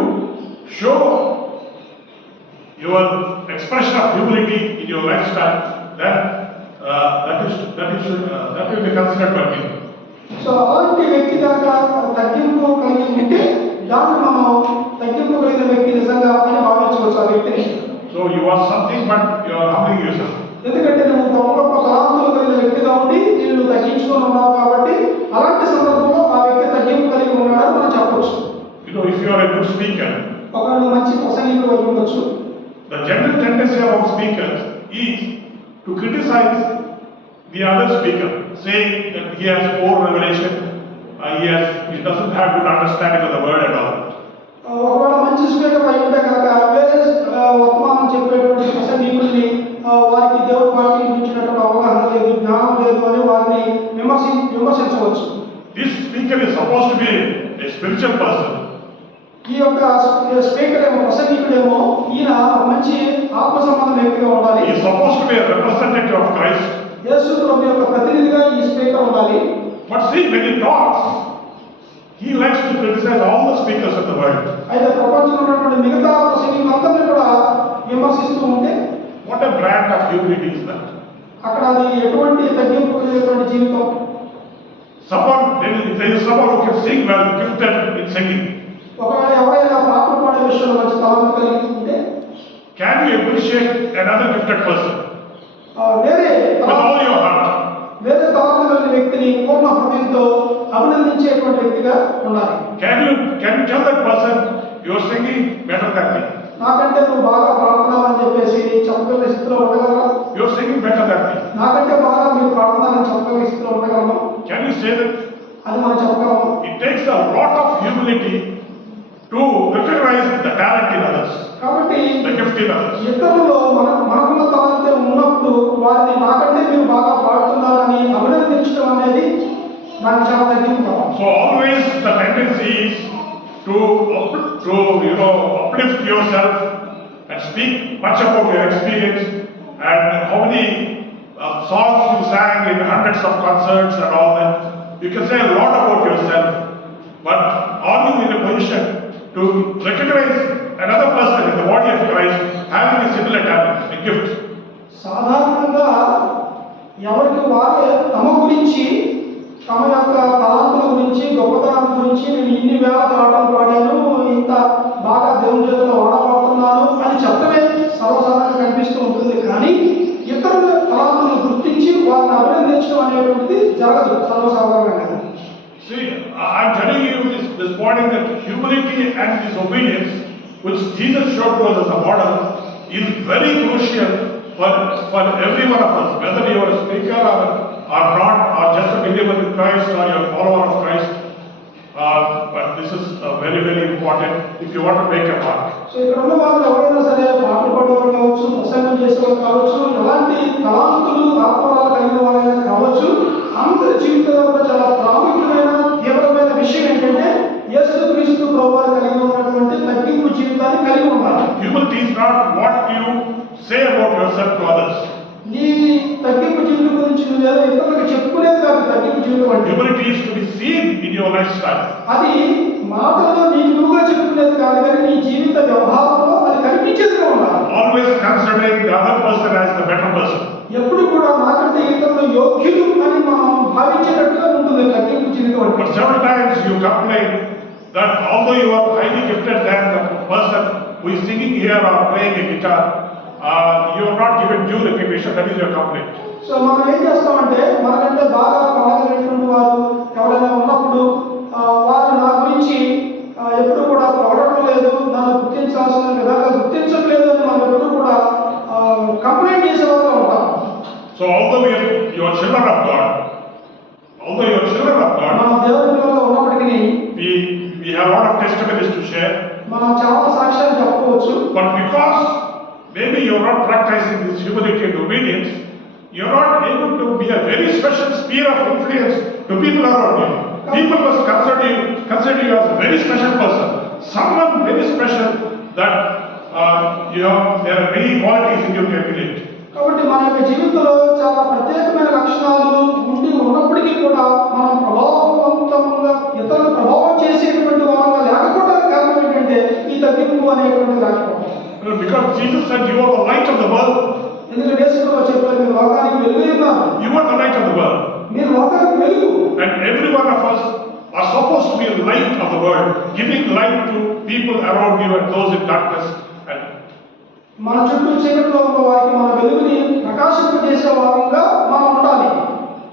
show your expression of humility in your lifestyle, then that will be considered by me. So అలాంటి వ్యక్తి కనుక తగ్గింపు కలిగి ఉంటే దాన్ని మనం తగ్గింపు కలిగిన వ్యక్తి నిజంగా అని భావించవచ్చు ఆ వ్యక్తిని. So you are something, but you are humbling yourself. ఎందుకంటే నువ్వు గొప్ప తలాంతులు కలిగిన వ్యక్తిగా ఉండి నేను తగ్గించుకొని ఉన్నావు కాబట్టి అలాంటి సందర్భంలో ఆ వ్యక్తి తగ్గింపు కలిగి ఉన్నాడని మనం చెప్పవచ్చు. You know, if you are a good speaker, ఒకవేళ మంచి ప్రసంగికుడు అయి ఉండొచ్చు. the general tendency of speakers is to criticize the other speaker, saying that he has poor revelation, he doesn't have good understanding of the word and all. ఒకవేళ మంచి స్పీకర్ అయి ఉంటే కనుక వేరే వర్తమానం చెప్పేటువంటి ప్రసంగికుడిని వారికి దేవుడి వాక్యం గురించినటువంటి అవగాహన లేదు, జ్ఞానం లేదు అని వారిని విమర్శించవచ్చు. This speaker is supposed to be a spiritual person. ఈ యొక్క స్పీకర్ ఏమో ప్రసంగికుడేమో ఈయన మంచి ఆత్మ సంబంధ వ్యక్తిగా ఉండాలి. He is supposed to be a representative of Christ. యేసు ప్రభు యొక్క ప్రతినిధిగా ఈ స్పీకర్ ఉండాలి. But see, when he talks, he likes to criticize all the speakers of the world. అయితే ప్రపంచంలో ఉన్నటువంటి మిగతా ప్రసంగికులందరినీ కూడా విమర్శిస్తూ ఉంటే What a brand of humility is that? అక్కడ అది ఎటువంటి తగ్గింపు కలిగినటువంటి జీవితం. There is someone who can sing well, gifted in singing. ఒకవేళ ఎవరైనా పాటలు పాడే విషయంలో మంచి తలంపు కలిగి ఉంటే Can you appreciate another gifted person వేరే with all your heart? వేరే తలంపు కలిగిన వ్యక్తిని పూర్ణ హృదయంతో అభినందించేటువంటి వ్యక్తిగా ఉండాలి. Can you tell that person you are singing better than me? నాకంటే నువ్వు బాగా పాడుతున్నావు అని చెప్పేసి చెప్పగలిగే స్థితిలో ఉండగలరా? You are singing better than me. నాకంటే బాగా మీరు పాడుతున్నారని చెప్పగలిగే స్థితిలో ఉండగలమా? Can you say that? అది మనం చెప్పగలము. It takes a lot of humility to recognize the talent in others, కాబట్టి the gift in others. ఇతరులలో మనకున్న తలంతే ఉన్నప్పుడు వారిని నాకంటే మీరు బాగా పాడుతున్నారని అభినందించడం అనేది నాకు చాలా తగ్గింపు కావాలి. So always the tendency is to uplift yourself and speak much about your experience and how many songs you sang in hundreds of concerts and all that. You can say a lot about yourself, but are you in a position to recognize another person in the body of Christ having a similar talent, a gift? సాధారణంగా ఎవరికి వారే తమ గురించి, తమ యొక్క తలాంతుల గురించి, గొప్పతనాల గురించి నేను ఇన్ని వేల పాటలు పాడాను, ఇంత బాగా దేవుని చేతుల్లో వాడబడుతున్నాను అని చెప్పడమే సర్వసాధారణంగా కనిపిస్తూ ఉంటుంది. కానీ ఇతరుల తలాంతులను గుర్తించి వారిని అభినందించడం అనేటువంటిది జరగదు సర్వసాధారణంగా. See, I'm telling you this morning that humility and disobedience, which Jesus showed to us as a model, is very crucial for every one of us, whether you are a speaker or not, or just a believer in Christ or you're a follower of Christ. But this is very, very important if you want to make a mark. So ఇక్కడ ఉన్న వాళ్ళు ఎవరైనా సరే పాటలు పాడేవారు కావచ్చు, ప్రసంగం చేసేవారు కావచ్చు, ఎలాంటి తలాంతులు ఆత్మవరాలు కలిగిన వారైనా కావచ్చు, అందరి జీవితంలో కూడా చాలా ప్రాముఖ్యమైన తీవ్రమైన విషయం ఏంటంటే యేసుక్రీస్తు ప్రభువారు కలిగి ఉన్నటువంటి తగ్గింపు జీవితాన్ని కలిగి ఉండాలి. Humility is not what you say about yourself to others. నీ తగ్గింపు జీవితం గురించి నువ్వు ఏదో ఇతరులకు చెప్పుకునేది కాదు తగ్గింపు జీవితం అంటే. Humility is to be seen in your lifestyle. అది మాటల్లో నీకు నువ్వుగా చెప్పుకునేది కాదు, కానీ నీ జీవిత వ్యవహారంలో అది కనిపించేదిగా ఉండాలి. Always considering the other person as the better person. ఎప్పుడు కూడా నాకంటే ఇతరులు యోగ్యులు అని మనం భావించేటట్టుగా ఉంటుంది తగ్గింపు జీవితం అంటే. But several times you complain that although you are highly gifted than the person who is singing here or playing a guitar, you are not given due recognition. That is your complaint. So మనం ఏం చేస్తామంటే మనకంటే బాగా పాడగలిగినటువంటి వారు ఎవరైనా ఉన్నప్పుడు వారు నా గురించి ఎప్పుడు కూడా పొగడటం లేదు, నన్ను గుర్తించాల్సిన విధంగా children of God, మనం దేవుని పిల్లలుగా ఉన్నప్పటికీ we have a lot of testimonies to share. మనం చాలా సాక్ష్యాలు చెప్పుకోవచ్చు. But because maybe you're not practicing this humility and obedience, you're not able to be a very special sphere of influence to people around you. People must consider you as a very special person, someone very special that there are many qualities in your ability. కాబట్టి మన యొక్క జీవితంలో చాలా ప్రత్యేకమైన లక్షణాలు ఉన్నప్పటికీ కూడా మనం ప్రభావవంతంగా ఇతరులను ప్రభావం చేసేటువంటి వారంగా లేకపోవడానికి కారణం ఏంటంటే ఈ తగ్గింపు అనేటువంటి లేకపోవడం. Because Jesus said you are the light of the world. ఎందుకంటే యేసుప్రభువు చెప్పారు మీరు లోకానికి వెలుగై ఉన్నారు. You are the light of the world. మీరు లోకానికి వెలుగు. And every one of us are supposed to be a light of the world, giving light to people around you and those in darkness. మన చుట్టూ చీకటిలో ఉన్న వారికి మన వెలుగుని ప్రకాశింపజేసే వారంగా మనం ఉండాలి.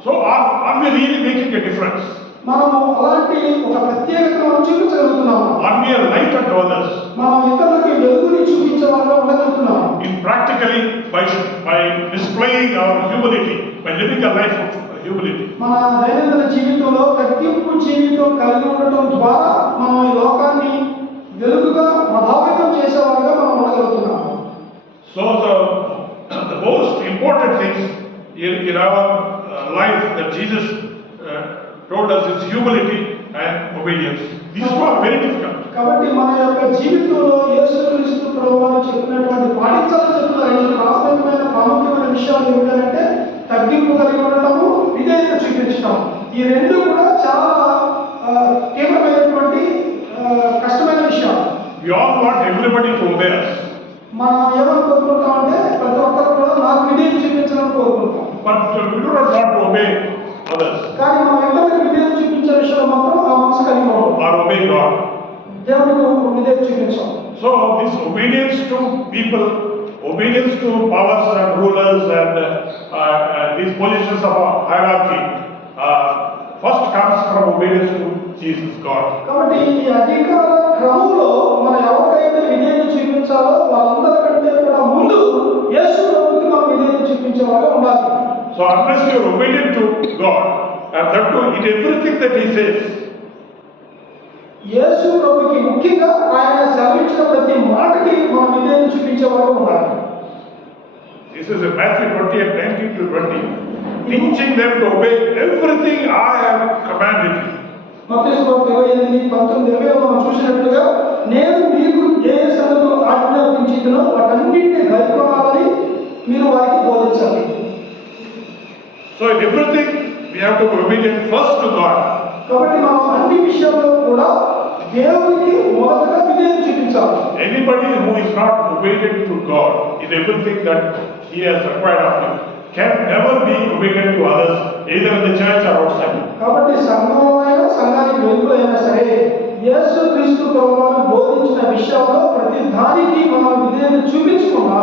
So are we really making a difference? మనము అలాంటి ఒక ప్రత్యేకతను మనం చూపించగలుగుతున్నాము. Are we a light unto others? మనం ఇతరులకు వెలుగుని చూపించే వారిగా ఉండగలుగుతున్నాము. In practically by displaying our humility, by living a life of humility. మన దైనందిన జీవితంలో తగ్గింపు జీవితం కలిగి ఉండటం ద్వారా మనం ఈ లోకాన్ని వెలుగుగా ప్రభావితం చేసేవారుగా మనం ఉండగలుగుతున్నాము. So the most important things in our life that Jesus told us is humility and obedience. These two are very difficult. కాబట్టి మన యొక్క జీవితంలో యేసుక్రీస్తు ప్రభువు చెప్పినటువంటి పాటించాలని చెప్తున్న రెండు ప్రాముఖ్యమైన విషయాలు ఏమిటంటే తగ్గింపు కలిగి ఉండటము, విధేయత చూపించడం. ఈ రెండు కూడా చాలా తీవ్రమైనటువంటి కష్టమైన విషయాలు. We all want everybody to obey us. మనం ఏమని కోరుకుంటామంటే ప్రతి ఒక్కరు కూడా నాకు విధేయత చూపించాలని కోరుకుంటాం. But we do not want to obey others. కానీ మనం ఇతరులకు విధేయత చూపించే విషయంలో మాత్రం ఆ మనసు కలిగి ఉన్నాం. Or obey God. దేవుడికి విధేయత చూపించాం. So this obedience to people, obedience to powers and rulers and these positions of hierarchy, first comes from obedience to Jesus, God. కాబట్టి ఈ అధికార క్రమంలో మనం ఎవరికైతే విధేయత చూపించాలో వాళ్ళందరికంటే కూడా ముందు యేసు ప్రభువుకి మనం విధేయత చూపించేవారుగా ఉండాలి. So unless you are obedient to God, and that too in everything that He says, యేసు ప్రభువుకి ముఖ్యంగా ఆయన సెలవించిన ప్రతి మాటకి మనం విధేయత చూపించేవారుగా ఉండాలి. This is in Matthew 28:19-20, teaching them to obey everything I have commanded you. మత్తయి సువార్త 28:19 మనం చూసినట్లుగా నేను మీకు ఏ సంగతులు ఆజ్ఞాపించినో వాటన్నిటిని గైకొనాలని మీరు వారికి బోధించాలి. So in everything we have to be obedient first to God. కాబట్టి మనం అన్ని విషయాల్లో కూడా దేవునికి మొదటగా విధేయత చూపించాలి. Anybody who is not obedient to God in everything that He has required of him can never be obedient to others, either in the church or outside. కాబట్టి సంఘంలో సంఘానికి వెలుపలైనా సరే యేసుక్రీస్తు ప్రభువును బోధించిన విషయాల్లో ప్రతి దానికి మనం విధేయత చూపించకుండా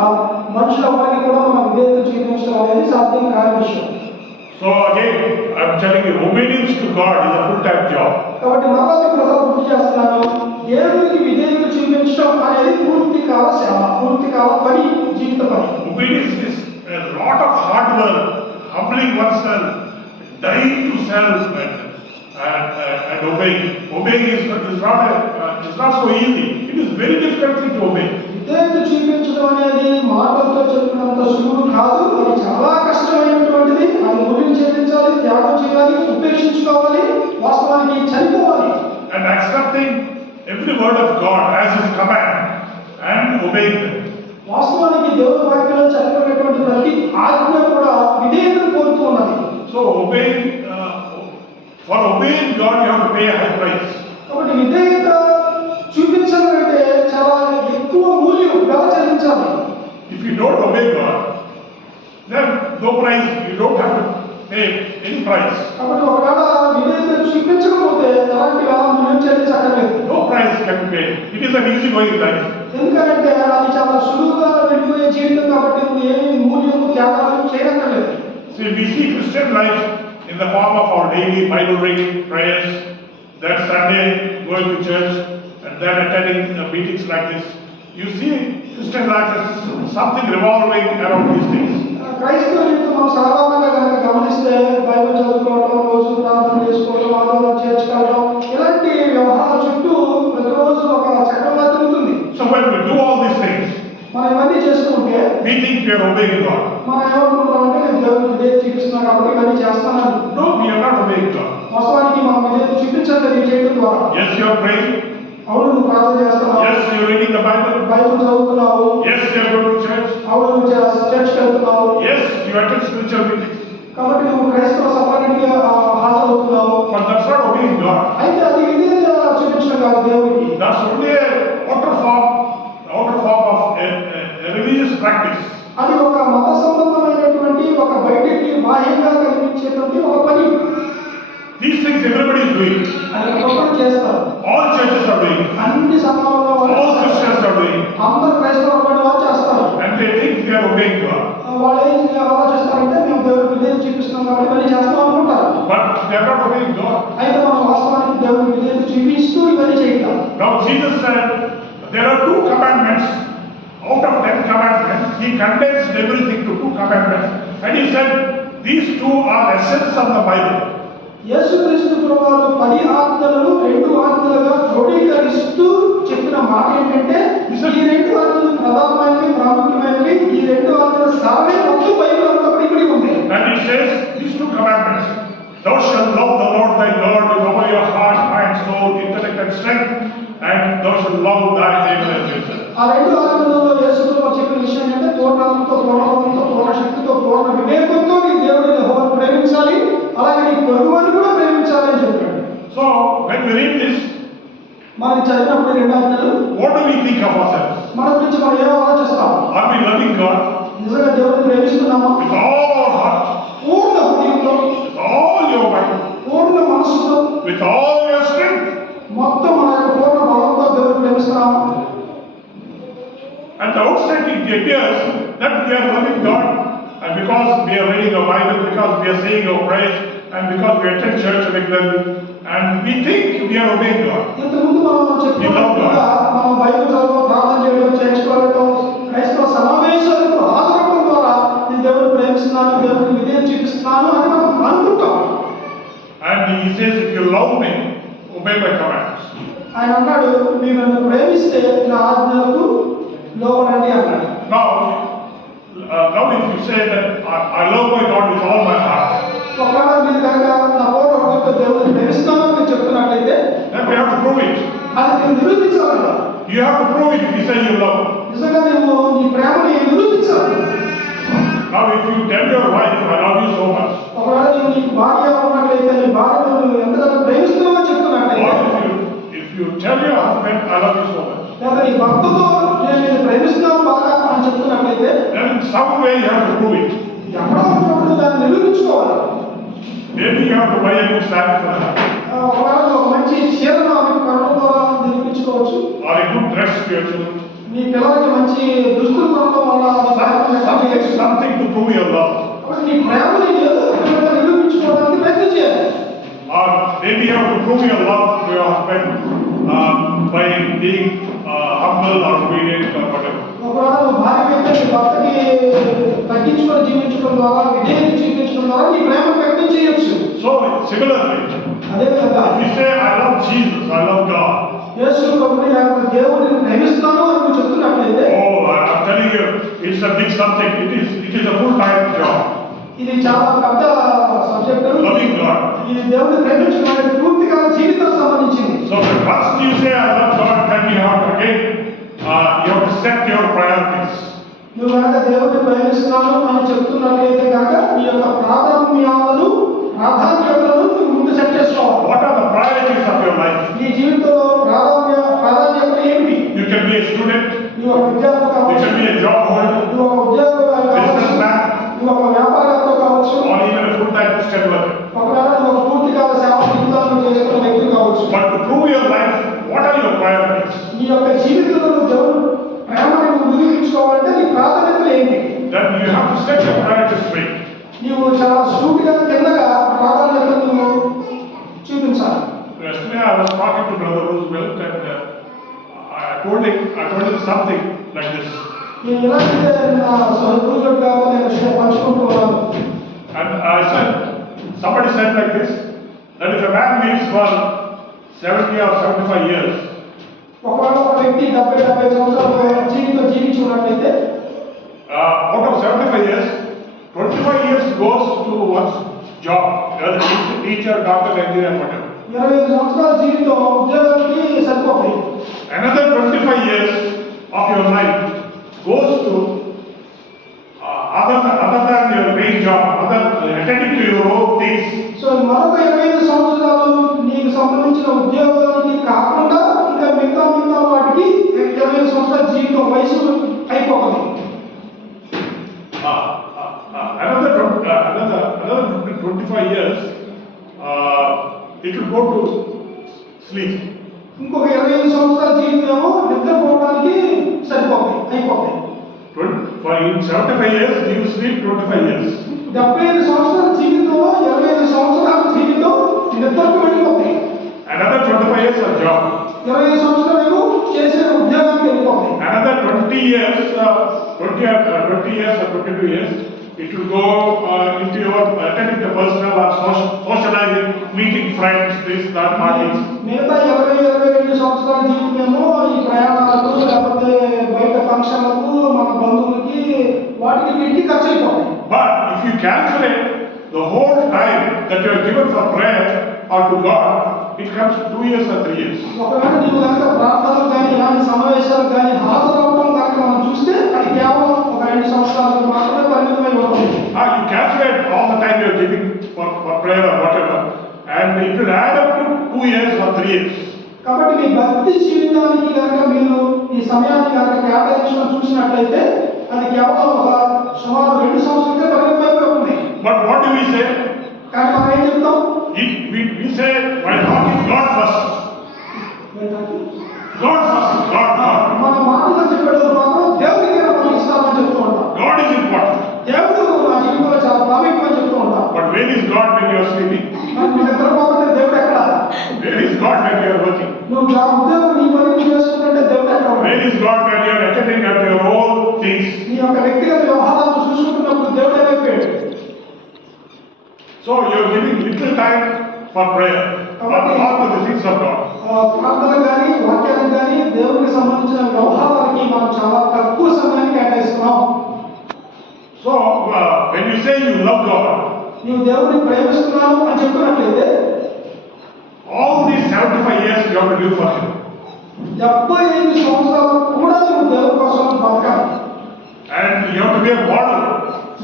మనుషులందరికీ కూడా మనం విధేయత చూపించడం అనేది సాధ్యం కాని విషయం. So again, I am telling you, obedience to God is a full-time job. కాబట్టి మరలా మీకు ఒకసారి గుర్తు చేస్తున్నాను, దేవునికి విధేయత చూపించడం అనేది పూర్తికాల సేవ, పూర్తికాల పని, జీవిత పని. Obedience is a lot of hard work, humbling oneself, dying to self and obeying. Obeying is not so easy. It is very difficult thing to obey. విధేయత చూపించడం అనేది మాటలతో చెప్పినంత సులువు కాదు. అది చాలా కష్టమైనటువంటిది. అది మూల్యం చెల్లించాలి, త్యాగం చేయాలి, ఉపేక్షించుకోవాలి, వాస్తవానికి చనిపోవాలి. And accepting every word of God as His command and obeying them. వాస్తవానికి దేవుని వాక్యంలో చెప్పినటువంటి ప్రతి ఆజ్ఞ కూడా విధేయతను కోరుతూ ఉన్నది. So for obeying God you have to pay a high price. కాబట్టి విధేయత చూపించాలంటే చాలా ఎక్కువ మూల్యం వెల చెల్లించాలి. If you don't obey God, then no price, you don't have to pay any price. కాబట్టి ఒకవేళ విధేయత చూపించకపోతే ఎలాంటి వెల మూల్యం చెల్లించక్కర్లేదు. No price can be paid. It is an easy going life. ఎందుకంటే అది చాలా సులువుగా వెళ్ళిపోయే జీవితం కాబట్టి నువ్వు ఏమి మూల్యము త్యాగాలు చేయక్కర్లేదు. See, we see Christian life in the form of our daily Bible reading, prayers, that Sunday going to church, and then attending meetings like this. You see Christian life as something revolving around these things. క్రైస్తవ జీవితం మనం సాధారణంగా కనుక గమనిస్తే బైబిల్ చదువుకోవడం, రోజు ప్రార్థన చేసుకోవడం, ఆదివారం చర్చికి వెళ్ళడం, ఇలాంటి వ్యవహారాల చుట్టూ ప్రతిరోజు ఒక చక్రంలా తిరుగుతుంది. So when we do all these things, మనం ఇవన్నీ చేసుకుంటే we think we are obeying God. మనం ఏమనుకుంటామంటే నేను దేవుడికి విధేయత చూపిస్తున్నాను కాబట్టి ఇవన్నీ చేస్తానని. No, we are not obeying God. వాస్తవానికి మనం విధేయత చూపించాలి ఇది చేయడం ద్వారా. Yes, you are praying. అవును, నువ్వు ప్రార్థన చేస్తున్నావు. Yes, you are reading the Bible. Bible చదువుతున్నావు. Yes, you are going to church. అవును, నువ్వు చర్చికి వెళ్తున్నావు. Yes, you attend spiritual meetings. కాబట్టి నువ్వు క్రైస్తవ సభకి హాజరవుతున్నావు. But that's not obeying God. అయితే అది విధేయత చూపించడం కాదు దేవుడికి. That's only a outer form of a religious practice. అది ఒక మత సంబంధమైనటువంటి ఒక బయటికి బాహ్యంగా కనిపించేటువంటి ఒక పని. These things everybody is doing. అది ఒక్కొక్కరు చేస్తారు. All churches are doing. అన్ని సంఘాలలో All Christians are doing. అందరు క్రైస్తవులు వాళ్ళు చేస్తారు. And they think they are obeying God. వాళ్ళు ఏం ఆలోచిస్తారంటే మేము దేవుడికి విధేయత చూపిస్తున్నాం కాబట్టి ఇవన్నీ చేస్తాం అనుకుంటారు. But they are not obeying God. అయితే మనం వాస్తవానికి దేవుడికి విధేయత చూపిస్తూ ఇవన్నీ చేయాలి. Now Jesus said there are 2 commandments. Out of 10 commandments, he condensed everything to 2 commandments. And he said these 2 are essence of the Bible. యేసుక్రీస్తు ప్రభువారు 10 ఆజ్ఞలను 2 ఆజ్ఞలుగా క్రోడీకరిస్తూ చెప్పిన మాట ఏంటంటే ఈ 2 ఆజ్ఞలు ప్రధానమైనవి, ప్రాముఖ్యమైనవి. ఈ 2 ఆజ్ఞల సారమే మొత్తం బైబిల్ అంతా ఇమిడి ఉంది. And he says these 2 commandments: thou shalt love the Lord thy God with all your heart, mind, soul, intellect and strength, and thou shalt love thy neighbor as yourself. ఆ 2 ఆజ్ఞలలో యేసు ప్రభువు చెప్పిన విషయం ఏంటంటే పూర్ణాత్మతో, పూర్ణబలంతో, పూర్ణ శక్తితో, పూర్ణ వివేకంతో నీ దేవుడిని యెహోవాను ప్రేమించాలి, అలాగే నీ పొరుగువారిని కూడా ప్రేమించాలి అని చెప్పాడు. So when we read this, మనం చదివినప్పుడు 2 ఆజ్ఞలు what do we think of ourselves? మన గురించి మనం ఏం ఆలోచిస్తాం? Are we loving God నిజంగా దేవుడిని ప్రేమిస్తున్నామా? with all our heart, పూర్ణ హృదయంతో, with all your mind, పూర్ణ మనస్సుతో, with all your strength? మొత్తం మన యొక్క పూర్ణ బలంతో దేవుడిని ప్రేమిస్తున్నామా? At the outset it appears that we are loving God, and because we are reading our Bible, because we are saying our prayers, and because we attend church regularly, and we think we are obeying God. ఇంతకుముందు మనం చెప్పుకున్నట్టుగా మనం బైబిల్ చదవడం, ప్రార్థన చేయడం, చర్చికి వెళ్ళడం, క్రైస్తవ సమావేశాలకు హాజరవడం ద్వారా నేను దేవుడిని ప్రేమిస్తున్నాను, దేవుడికి విధేయత చూపిస్తున్నాను అని మనం అనుకుంటాం. And he says, if you love me, obey my commands. ఆయన అన్నాడు, మీరు నన్ను ప్రేమిస్తే నా ఆజ్ఞలకు లోబడండి అన్నాడు. Now if you say that I love my God with all my heart, ఒకవేళ మీరు కనుక నా పూర్ణ హృదయంతో దేవుడిని ప్రేమిస్తున్నాను అని చెప్తున్నట్లయితే then we have to prove it. అది నేను నిరూపించాలి. You have to prove it if you say you love. నిజంగా నువ్వు నీ ప్రేమని నిరూపించాలి. Now if you tell your wife, I love you so much, ఒకవేళ నువ్వు నీ భార్య ఉన్నట్లయితే నీ భార్యను నువ్వు ఎంతగానో ప్రేమిస్తున్నావో చెప్తున్నట్లయితే, or if you tell your husband, I love you so much, లేదా నీ భర్తతో నేను ప్రేమిస్తున్నాను బాగా అని చెప్తున్నట్లయితే, then in some way you have to prove it. ఎక్కడో ఉన్నప్పుడు దాన్ని నిరూపించుకోవాలి. Maybe you have to buy a good salad for that, ఒకవేళ ఒక మంచి చీరను ఆమెకు కొనడం ద్వారా నిరూపించుకోవచ్చు. or a good dress for your children. నీ పిల్లలకి మంచి దుస్తులు కొనడం వల్ల Something to prove your love. నీ ప్రేమని ఏదో ఒక విధంగా నిరూపించుకోవడానికి ప్రయత్నం చేయాలి. Or maybe you have to prove your love to your husband by being humble or obedient or whatever. ఒకవేళ నువ్వు భార్య అయితే నీ భర్తకి తగ్గించుకొని జీవించడం ద్వారా, విధేయత చూపించడం ద్వారా నీ ప్రేమ వ్యక్తం చేయొచ్చు. So similarly, అదేవిధంగా if you say I love Jesus, I love God, యేసు ప్రభువుని లేకపోతే దేవుడిని ప్రేమిస్తాను అని నువ్వు చెప్తున్నట్లయితే, oh, I'm telling you, it's a big subject. It is a full-time job. ఇది చాలా పెద్ద సబ్జెక్ట్. Loving God. ఇది దేవుడిని ప్రేమించడం అనేది పూర్తిగా జీవితం సంబంధించింది. So once you say I love God, then you have to again you have to set your priorities. నువ్వు కనుక దేవుడిని ప్రేమిస్తున్నాను అని చెప్తున్నట్లయితే కనుక నీ యొక్క ప్రాధాన్యతలను నువ్వు ముందు సెట్ చేసుకోవాలి. What are the priorities of your life? నీ జీవితంలో ప్రాధాన్యతలు ఏమిటి? You can be a student. నువ్వు ఒక విద్యార్థి You కావచ్చు, can be a job holder, నువ్వు ఒక ఉద్యోగం కావచ్చు, businessman, నువ్వు ఒక వ్యాపారవేత్త కావచ్చు, or even a full-time Christian worker. ఒకవేళ నువ్వు ఒక పూర్తికాల సేవ జీవితాలను చేసుకున్న వ్యక్తి కావచ్చు. But to prove your life, what are your priorities? నీ యొక్క జీవితంలో నువ్వు దేవుడు ప్రేమని నువ్వు నిరూపించుకోవాలంటే నీ ప్రాధాన్యతలు ఏంటి? Then you have to set your priorities straight. నీవు చాలా సూటిగా కిందగా ప్రాధాన్యతలు నువ్వు చూపించాలి. Yesterday I was talking to Brother Roosevelt and I told him something like this. నేను ఎలాగైతే నా సహోదరులకు కావాలి అనే విషయం పంచుకుంటూ ఉన్నాను. And I said, somebody said like this, that if a man lives for 70 or 75 years, ఒకవేళ ఒక వ్యక్తి 70 సంవత్సరాలు జీవించి ఉన్నట్లయితే out of 75 years, 25 years goes to one's job, whether teacher, doctor, engineer, whatever. 25 సంవత్సరాల జీవితం ఉద్యోగానికి సరిపోతాయి. Another 25 years of your life goes to other than your main job, attending to your own things. So మరొక 25 సంవత్సరాలు నీకు సంబంధించిన ఉద్యోగానికి కాకుండా ఇంకా మిగతా వాటికి 25 సంవత్సరాల జీవితం వయసు అయిపోతుంది. Another 25 years, it will go to sleep. ఇంకొక 25 సంవత్సరాల జీవితం నిద్రపోవడానికి అయిపోతాయి. For in 75 years, you sleep 25 years. 75 సంవత్సరాల జీవితంలో 25 సంవత్సరాల జీవితం నిద్రకు వెళ్ళిపోతాయి. Another 25 years of job. 25 సంవత్సరాలు చేసే ఉద్యోగానికి వెళ్ళిపోతాయి. Another 20 years or 22 years, it will go into your attending the personal or socializing, meeting friends, this, that, parties. మిగతా 22 సంవత్సరాల జీవితమేమో ఈ ప్రయాణాలకు లేకపోతే బయట ఫంక్షన్లకు మన బంధువులకి వాటికి వీటికి ఖర్చు అయిపోతాయి. But if you calculate the whole time that you are given for prayer or to God, it comes to 2 years or 3 years. ఒకవేళ నీవు కనుక ప్రార్థనలు కానీ ఇలాంటి సమావేశాలు కానీ హాజరవడం కనుక మనం చూస్తే అది కేవలం ఒక 2 సంవత్సరాలకు మాత్రమే పరిమితమై ఉంటుంది. You calculate all the time you are giving for prayer or whatever, and it will add up to 2 years or 3 years. కాబట్టి మీ భక్తి జీవితానికి కనుక మీరు ఈ సమయాన్ని కనుక కేటాయించడం చూసినట్లయితే అది కేవలం ఒక సుమారు 2 సంవత్సరాలకే పరిమితమైపోతుంది. But what do we say? కానీ మనం ఏం చెప్తాం? We say, while talking God first. God first, God. మన మాటలు చెప్పేటప్పుడు మాత్రం దేవుడికి మనం ఇస్తామని చెప్తూ ఉంటాం. God is important. దేవుడు నా జీవితంలో చాలా ప్రాముఖ్యమని చెప్తూ ఉంటాం. But where is God when you are sleeping? మనం నిద్రపోతుంటే దేవుడు ఎక్కడ? Where is God when you are working? నువ్వు ఉద్యోగం నీ పని చేసుకుంటుంటే దేవుడు ఎక్కడ? Where is God when you are attending at your own things? నీ యొక్క వ్యక్తిగత వ్యవహారాలను చూసుకుంటున్నప్పుడు దేవుడు ఏమైపోయాడు? So you are giving little time for prayer, but not for the things of God. ప్రార్థన కానీ వాక్యానికి కానీ దేవుడికి సంబంధించిన వ్యవహారాలకి మనం చాలా తక్కువ సమయాన్ని కేటాయిస్తున్నాం. So when you say you love God, నీవు దేవుడిని ప్రేమిస్తున్నావు అని చెప్పినట్లయితే all these 75 years you have to live for Him. 75 సంవత్సరాలు కూడా నువ్వు దేవుడి కోసం బతకాలి. And you have to be a model.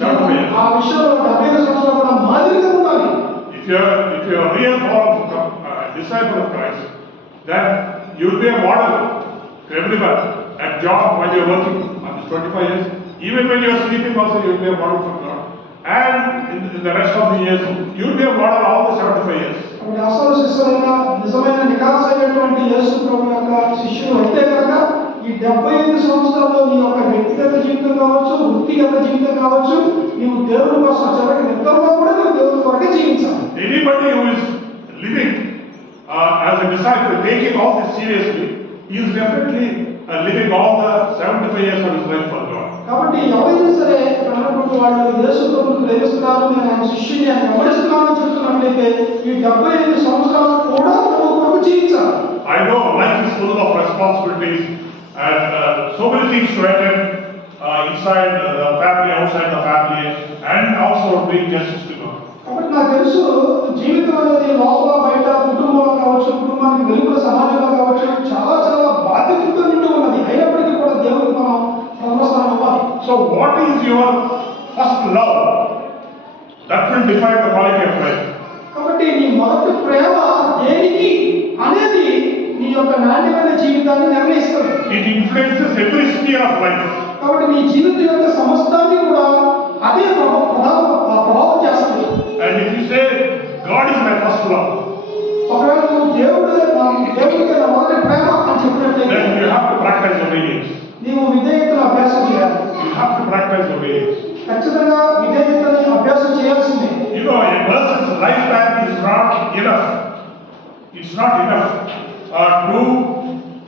75 years. ఆ విషయంలో 75 సంవత్సరాలు కూడా మాదిరిగా ఉండాలి. If you are a real disciple of Christ, then you will be a model to everyone at job while you are working on these 25 years. Even when you are sleeping also you will be a model for God. And in the rest of the years, you will be a model all the 75 years. కాబట్టి అసలు శిష్యులైన నిజమైన నికాసైనటువంటి యేసు ప్రభు యొక్క శిష్యులు అయితే కనుక ఈ 75 సంవత్సరాల్లో నీ యొక్క వ్యక్తిగత జీవితం కావచ్చు, వృత్తిగత జీవితం కావచ్చు, నీవు దేవుడి కోసం చివరికి నిద్రలో కూడా నువ్వు దేవుడి కొరకే జీవించాలి. Anybody who is living as a disciple, taking all this seriously, he is definitely living all the 75 years of his life for God. కాబట్టి ఎవరైనా సరే అన్నప్పుడు వాళ్ళు యేసు ప్రభువును ప్రేమిస్తున్నారు, నేను ఆయన శిష్యుని ఆయన వెంబడిస్తున్నాను అని చెప్తున్నట్లయితే ఈ 75 సంవత్సరాలు కూడా ప్రభు కొరకు జీవించాలి. I know life is full of responsibilities and so many things to attend inside the family, outside the family, and also doing justice to God. కాబట్టి నాకు తెలుసు జీవితం అనేది లోపల బయట కుటుంబంలో కావచ్చు, కుటుంబానికి వెలుపల సమాజంలో కావచ్చు చాలా చాలా బాధ్యతలతో నిండి ఉన్నది. అయినప్పటికీ కూడా దేవుడికి మనం సమర్పణ అవ్వాలి. So what is your first love that will define the quality of life? కాబట్టి నీ మొదటి ప్రేమ దేనికి అనేది నీ యొక్క నాణ్యమైన జీవితాన్ని నిర్ణయిస్తుంది. It influences every sphere of life. కాబట్టి నీ జీవితం యొక్క సమస్తాన్ని కూడా అదే ప్రభావం చేస్తుంది. And if you say God is my first love, ఒకవేళ నువ్వు దేవుడికి నా మొదటి ప్రేమ అని చెప్పినట్లయితే then you have to practice obedience. నీవు విధేయతను అభ్యాసం చేయాలి. You have to practice obedience. ఖచ్చితంగా విధేయతను అభ్యాసం చేయాల్సిందే. You know, a person's lifetime is not enough. It's not enough to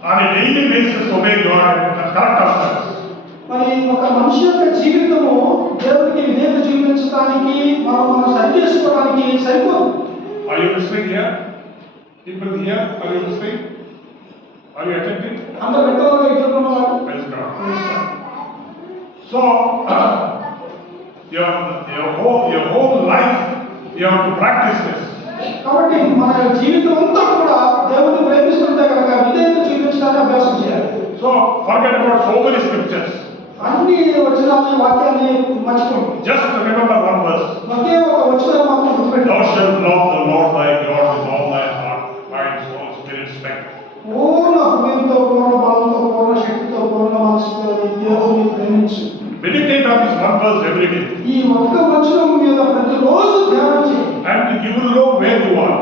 on a daily basis obey God and correct ourselves. మరి ఒక మనిషి యొక్క జీవితము దేవునికి విధేయత చూపించడానికి మనం సరి చేసుకోవడానికి సరిపోదు. Are you listening here? People here, are you listening? Are you attentive? అందరూ వింటున్నారా? ఎదుర్కొన్నవారు Praise God. So, your whole life, you have to practice this. కాబట్టి మన జీవితం అంతా కూడా దేవుని ప్రేమిస్తుంటే కనుక విధేయత చూపించడానికి అభ్యాసం చేయాలి. So, forget about so many scriptures. అన్ని వచనాన్ని వాక్యాన్ని మర్చిపోండి. Just remember one verse. ఒకే ఒక వచనం మాత్రం గుర్తుపెట్టుకోండి. Thou shalt love the Lord thy God with all thy heart, mind, soul, spirit, strength. పూర్ణ హృదయంతో, పూర్ణ బలంతో, పూర్ణ శక్తితో, పూర్ణ మనసుతో దేవుని ప్రేమించు. Meditate on this one verse every day. ఈ ఒక్క వచనం మీద ప్రతిరోజు ధ్యానం చేయి. And you will know where you are.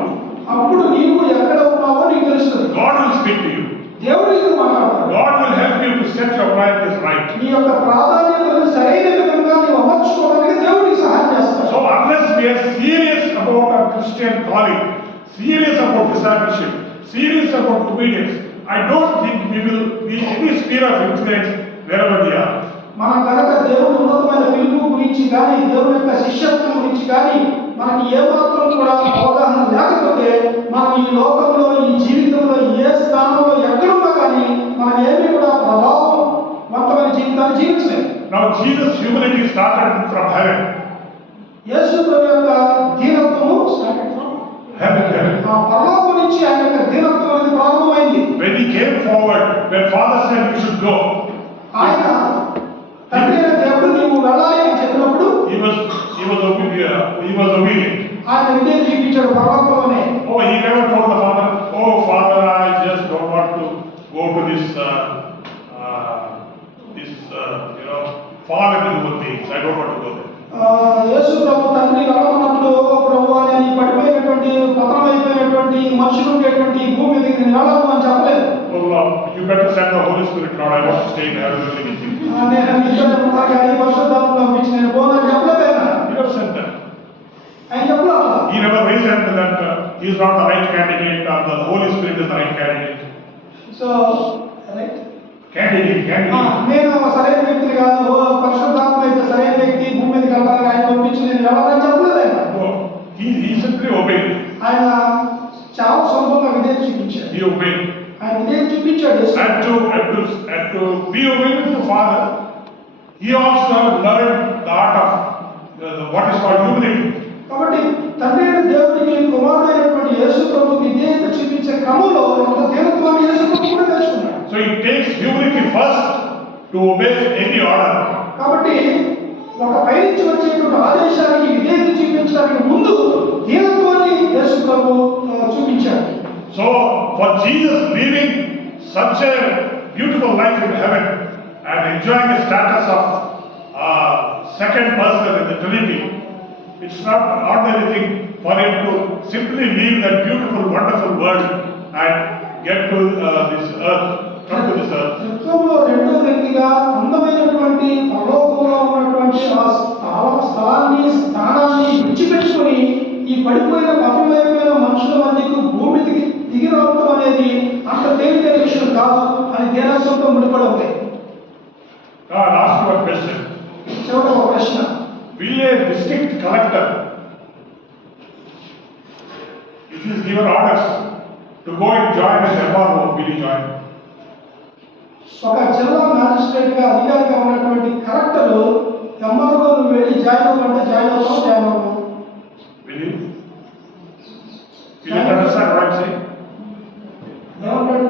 అప్పుడు నీవు ఎక్కడ ఉన్నావో నీకు తెలుస్తుంది. God will speak to you. దేవుడు నీతో మాట్లాడతాడు. God will help you to set your priorities right. నీ యొక్క ప్రాధాన్యతలను సరైన విధంగా నీవు అమర్చుకోవడానికి దేవుడు నీకు సహాయం చేస్తాడు. So unless we are serious about our Christian calling, serious about discipleship, serious about obedience, I don't think we will be any sphere of influence wherever we are. మనం కనుక దేవుని ఉన్నతమైన పిలుపు గురించి కానీ దేవుని యొక్క శిష్యత్వం గురించి కానీ మనకి ఏమాత్రం కూడా అవగాహన లేకపోతే మనం ఈ లోకంలో ఈ జీవితంలో ఏ స్థానంలో ఎక్కడున్నా కానీ మనం ఏమీ కూడా ప్రభావవంతమైన జీవితాన్ని జీవించలేము. Now Jesus' humility started from heaven. యేసు ప్రభు యొక్క దీనత్వము Heaven. ఆ పరలోకం నుంచి ఆయన యొక్క దీనత్వం అనేది ప్రారంభమైంది. When he came forward, when Father said we should go, ఆయన తండ్రి అయిన దేవుడు నీవు వెళ్ళాలి అని చెప్పినప్పుడు he was obedient. ఆయన విధేయత చూపించాడు పరలోకంలోనే. Oh, he never told the Father, oh Father, I just don't want to go to this fallen human beings. I don't want to go there. యేసు ప్రభు తండ్రి వెళ్ళమన్నప్పుడు ప్రభు నేను పడిపోయినటువంటి పతనమైపోయినటువంటి మనుషులు ఉండేటువంటి భూమి మీదకి నేను వెళ్ళను అని చెప్పలేదు. Oh Lord, you better send the Holy Spirit, Lord. I want to stay in heaven with you. నేను ఇక్కడ ఉన్నా కానీ పరిశుద్ధాత్మను పంపించి నేను పోనని చెప్పలేదు ఆయన. He never said that. ఆయన చెప్పలేదు. He never reasoned that he is not the right candidate or the Holy Spirit is the right candidate. So right Candidate. నేను సరైన వ్యక్తిని కాదు, పరిశుద్ధాత్మ అయితే సరైన వ్యక్తి భూమి మీదకి వెళ్ళడానికి ఆయన పంపించి నేను వెళ్ళాలని చెప్పలేదు ఆయన. No, he simply obeyed. ఆయన చాలా సులభంగా విధేయత చూపించాడు. He obeyed. ఆయన విధేయత చూపించాడు. And to be obedient to Father, he also learned the art of what is called humility. కాబట్టి తండ్రి అయిన దేవుడికి కుమారుడైనటువంటి యేసు ప్రభు విధేయత చూపించే క్రమంలో ఒక దేవత్వాన్ని యేసు ప్రభు కూడా నేర్చుకున్నాడు. So it takes humility first to obey any order. కాబట్టి ఒక పైనుంచి వచ్చేటువంటి ఆదేశానికి విధేయత చూపించడానికి ముందు దేవత్వాన్ని యేసు ప్రభు చూపించాడు. So for Jesus living such a beautiful life in heaven and enjoying the status of second person in the Trinity, it's not an ordinary thing for him to simply leave that beautiful, wonderful world and get to this earth, come to this earth. త్రిత్వంలో రెండో వ్యక్తిగా అందమైనటువంటి పరలోకంలో ఉన్నటువంటి ఆ స్థానాన్ని విడిచిపెట్టుకొని ఈ పడిపోయిన పతనమైపోయిన మనుషుల మధ్యకు భూమికి దిగి రావడం అనేది అంత తేలికైన విషయం కాదు అని దేనత్వంతో ముడిపడి ఉంది. God asked you a question. చివరి ఒక ప్రశ్న. Will a district collector, if he is given orders to go and join as MRO, will he join? ఒక జిల్లా మ్యాజిస్ట్రేట్ గా అధికారిగా ఉన్నటువంటి కలెక్టర్ ఎంఆర్ఓ వెళ్ళి జాయిన్ అవ్వాలంటే జాయిన్ అవ్వడం. Will you? Will you understand what I'm saying? ఏమంటాడు?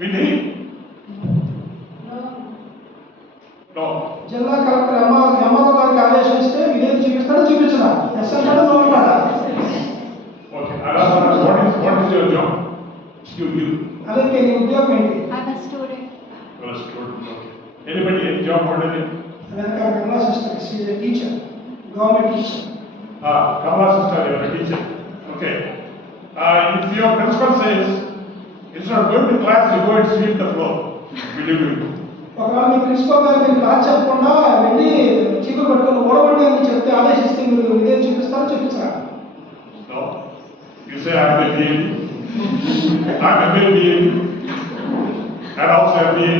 Will he? No. జిల్లా కలెక్టర్ ఎంఆర్ఓ గారికి ఆదేశం ఇస్తే విధేయత చూపిస్తాడో చూపించడా? ఎస్ అంటాడా నో అంటాడా? Okay. What is your job? You. ಅದಕ್ಕೆ నీ ఉద్యోగం ఏంటి? I'm a student. You're a student. Okay. Anybody, any job, what is it? వెనక Kamala sister she is a teacher, government teacher. Kamala sister, you're a teacher. Okay. If your principal says, instead of going to class, you go and sweep the floor, will you do it? ఒకవేళ మీ ప్రిన్సిపల్ గారు మీరు క్లాస్ చెప్పకుండా వెళ్ళి చీపురు పట్టుకొని ఓడవండి అని చెప్తే ఆదేశిస్తే మీరు విధేయత చూపిస్తారో చూపించరా? No. You say, I'm a DA. I'm a DA. and also MBA,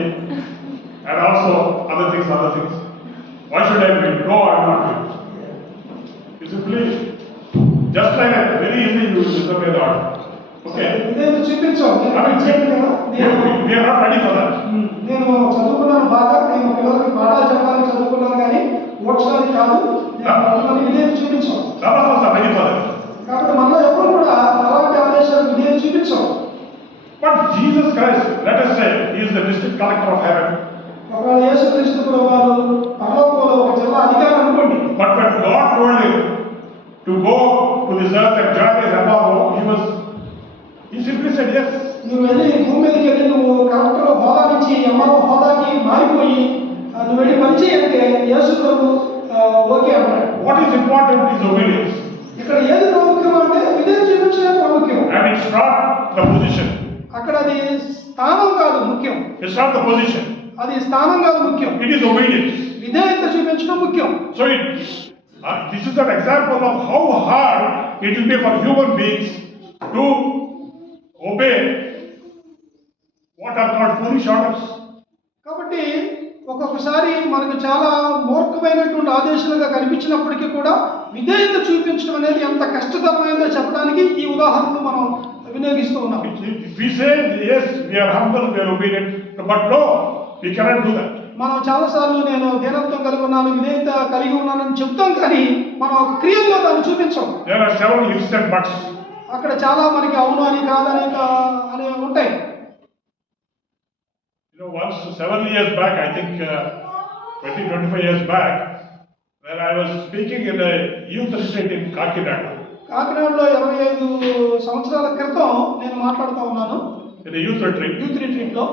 and also other things. Why should I do it? No, I will not do it. You simply, just like that, very easily you will disobey the order. Okay? నేను చూపించాం I mean, we are not ready for that. నేను చదువుకున్నాను బాగా, నేను పిల్లలకి పాఠాలు చెప్పడానికి చదువుకున్నాను కానీ ఓడ్చడానికి కాదు. విధేయత చూపించాం. None of us are ready for that. కాబట్టి మనలో ఎవరు కూడా అలాంటి ఆదేశాలు విధేయత చూపించాం. But Jesus Christ, let us say, he is the district collector of heaven. ఒకవేళ యేసుక్రీస్తు ప్రభువారు పరలోకంలో ఒక జిల్లా అధికారి అనుకోండి. But when God told him to go to this earth and join his embargo, he simply said yes. నువ్వు వెళ్ళి భూమి మీదకి వెళ్ళి నువ్వు కలెక్టర్ హోదా నుంచి ఎంఆర్ఓ హోదాకి మారిపోయి నువ్వు వెళ్ళి పని చేయంటే యేసు ప్రభు ఓకే అంటాడు. What is important is obedience. ఇక్కడ ఏది ప్రాముఖ్యం అంటే విధేయత చూపించడం ప్రాముఖ్యం. And it's not the position. అక్కడ అది స్థానం కాదు ముఖ్యం. It's not the position. అది స్థానం కాదు ముఖ్యం. It is obedience. విధేయత చూపించడం ముఖ్యం. So this is an example of how hard it will be for human beings to obey what are called foolish orders. కాబట్టి ఒక్కొక్కసారి మనకు చాలా మూర్ఖమైనటువంటి ఆదేశాలుగా కనిపించినప్పటికీ కూడా విధేయత చూపించడం అనేది ఎంత కష్టతరమైందో చెప్పడానికి ఈ ఉదాహరణను మనం వినియోగిస్తూ ఉన్నాం. If we say yes, we are humble, we are obedient, but no, we cannot do that. మనం చాలాసార్లు నేను దీనత్వం కలిగి ఉన్నాను, విధేయత కలిగి ఉన్నానని చెప్తాం కానీ మనం క్రియల్లో దాన్ని చూపించాం. There are several ifs and buts. అక్కడ చాలా మనకి అవును అని కాదని అని ఉంటాయి. Once 7 years back, I think 20-25 years back, when I was speaking in a youth retreat in Kakinada. కాకినాడలో 25 సంవత్సరాల క్రితం నేను మాట్లాడుతూ ఉన్నాను. In a youth retreat లో.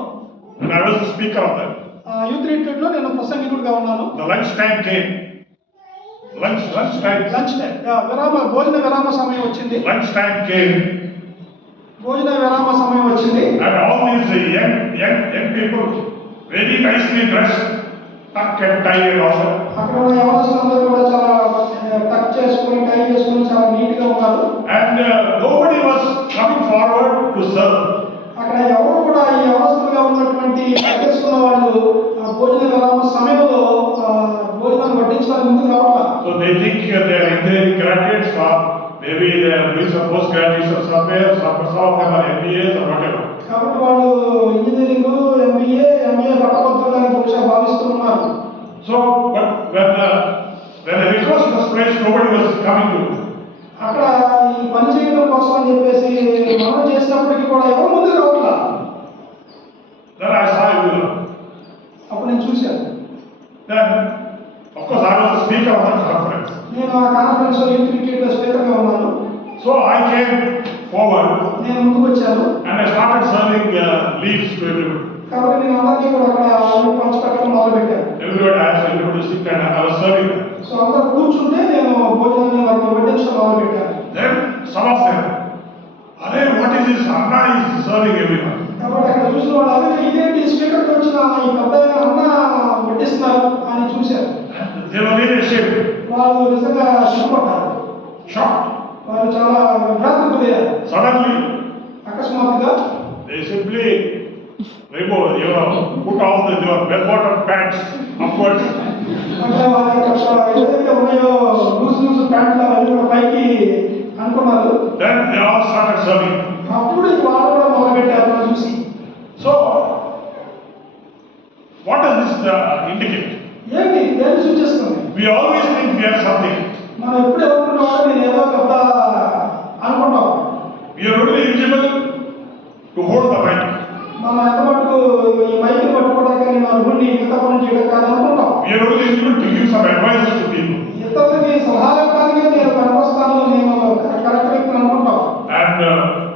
And I was the speaker of that. Youth retreat లో నేను ప్రసంగికుడిగా ఉన్నాను. The lunch time came. Lunch time. భోజన విరామ సమయం వచ్చింది. Lunch time came. భోజన విరామ సమయం వచ్చింది. And all these young people, very nicely dressed, tuck and tie and all that. అక్కడ ఉన్న యవనస్తులందరూ కూడా చాలా టక్ చేసుకొని టై చేసుకొని చాలా నీట్ గా ఉన్నారు. And nobody was coming forward to serve. అక్కడ ఎవరు కూడా ఈ యవనస్తులుగా ఉన్నటువంటి చేసుకున్న వాళ్ళు భోజన విరామ సమయంలో భోజనాన్ని వడ్డించడానికి ముందుకు రావట్లా. So they think they are engineering graduates, or maybe they are doing some post graduation somewhere, some of them are MBAs or whatever. కాబట్టి వాళ్ళు ఇంజనీరింగ్, ఎంఏ పట్టభద్రులని బహుశా భావిస్తున్నారు. So, but when the request was placed, nobody was coming to. అక్కడ ఈ పని చేయడం కోసం అని చెప్పేసి మనం చేసినప్పటికీ కూడా ఎవరు ముందుకు రావట్లా. Then I saw everyone. అప్పుడు నేను చూశాను. Then, of course, I was the speaker of that conference. నేను ఆ కాన్ఫరెన్స్ లో యూత్ రిట్రీట్ లో స్పీకర్ గా ఉన్నాను. So I came forward. నేను ముందుకు వచ్చాను. And I started serving leaves to everybody. కాబట్టి నేను అందరికీ కూడా అక్కడ పంచపెట్టడం మొదలు పెట్టాను. Everybody asked everybody to sit and I was serving them. So అందరూ కూర్చుంటే నేను భోజనాన్ని వారికి వడ్డించడం మొదలు పెట్టాను. Then some of them, "Arey, what is this? Anna is serving everyone." కాబట్టి అక్కడ చూసిన వాళ్ళు అదే ఇదేంటి స్పీకర్కి వచ్చిన ఈ పెద్ద అన్న వడ్డిస్తున్నారు అని చూశారు. They were really ashamed. వాళ్ళు నిజంగా సిగ్గుపడ్డారు. Shocked. వాళ్ళు చాలా విభ్రాంతికి గురయ్యారు. Suddenly, అకస్మాత్తుగా they simply put all your bell-bottom pants upwards. అక్కడ వాళ్ళ ఏదైతే ఉన్నాయో లూజ్ ప్యాంట్లు అవన్నీ కూడా పైకి అనుకున్నారు. Then they all started serving. అప్పుడు వాళ్ళు కూడా మొదలుపెట్టారు చూసి. So, what does this indicate? ఏంటి దేని సూచిస్తుంది? We always think we are something. మనం ఎప్పుడు అనుకుంటామో నేను ఏదో పెద్ద అనుకుంటాం. We are only eligible to hold the mic. మనం ఎంత మటుకు ఈ మైక్ పట్టుకోవడానికి నేను అనుకుని మిగతా పనులు చేయడం కాదు అనుకుంటాం. We are only eligible to give some advices to people. ఇతరులకి సలహాలు ఇవ్వడానికి నేను పనికొస్తాను, నేను కరెక్ట్ వ్యక్తిని అనుకుంటాం. And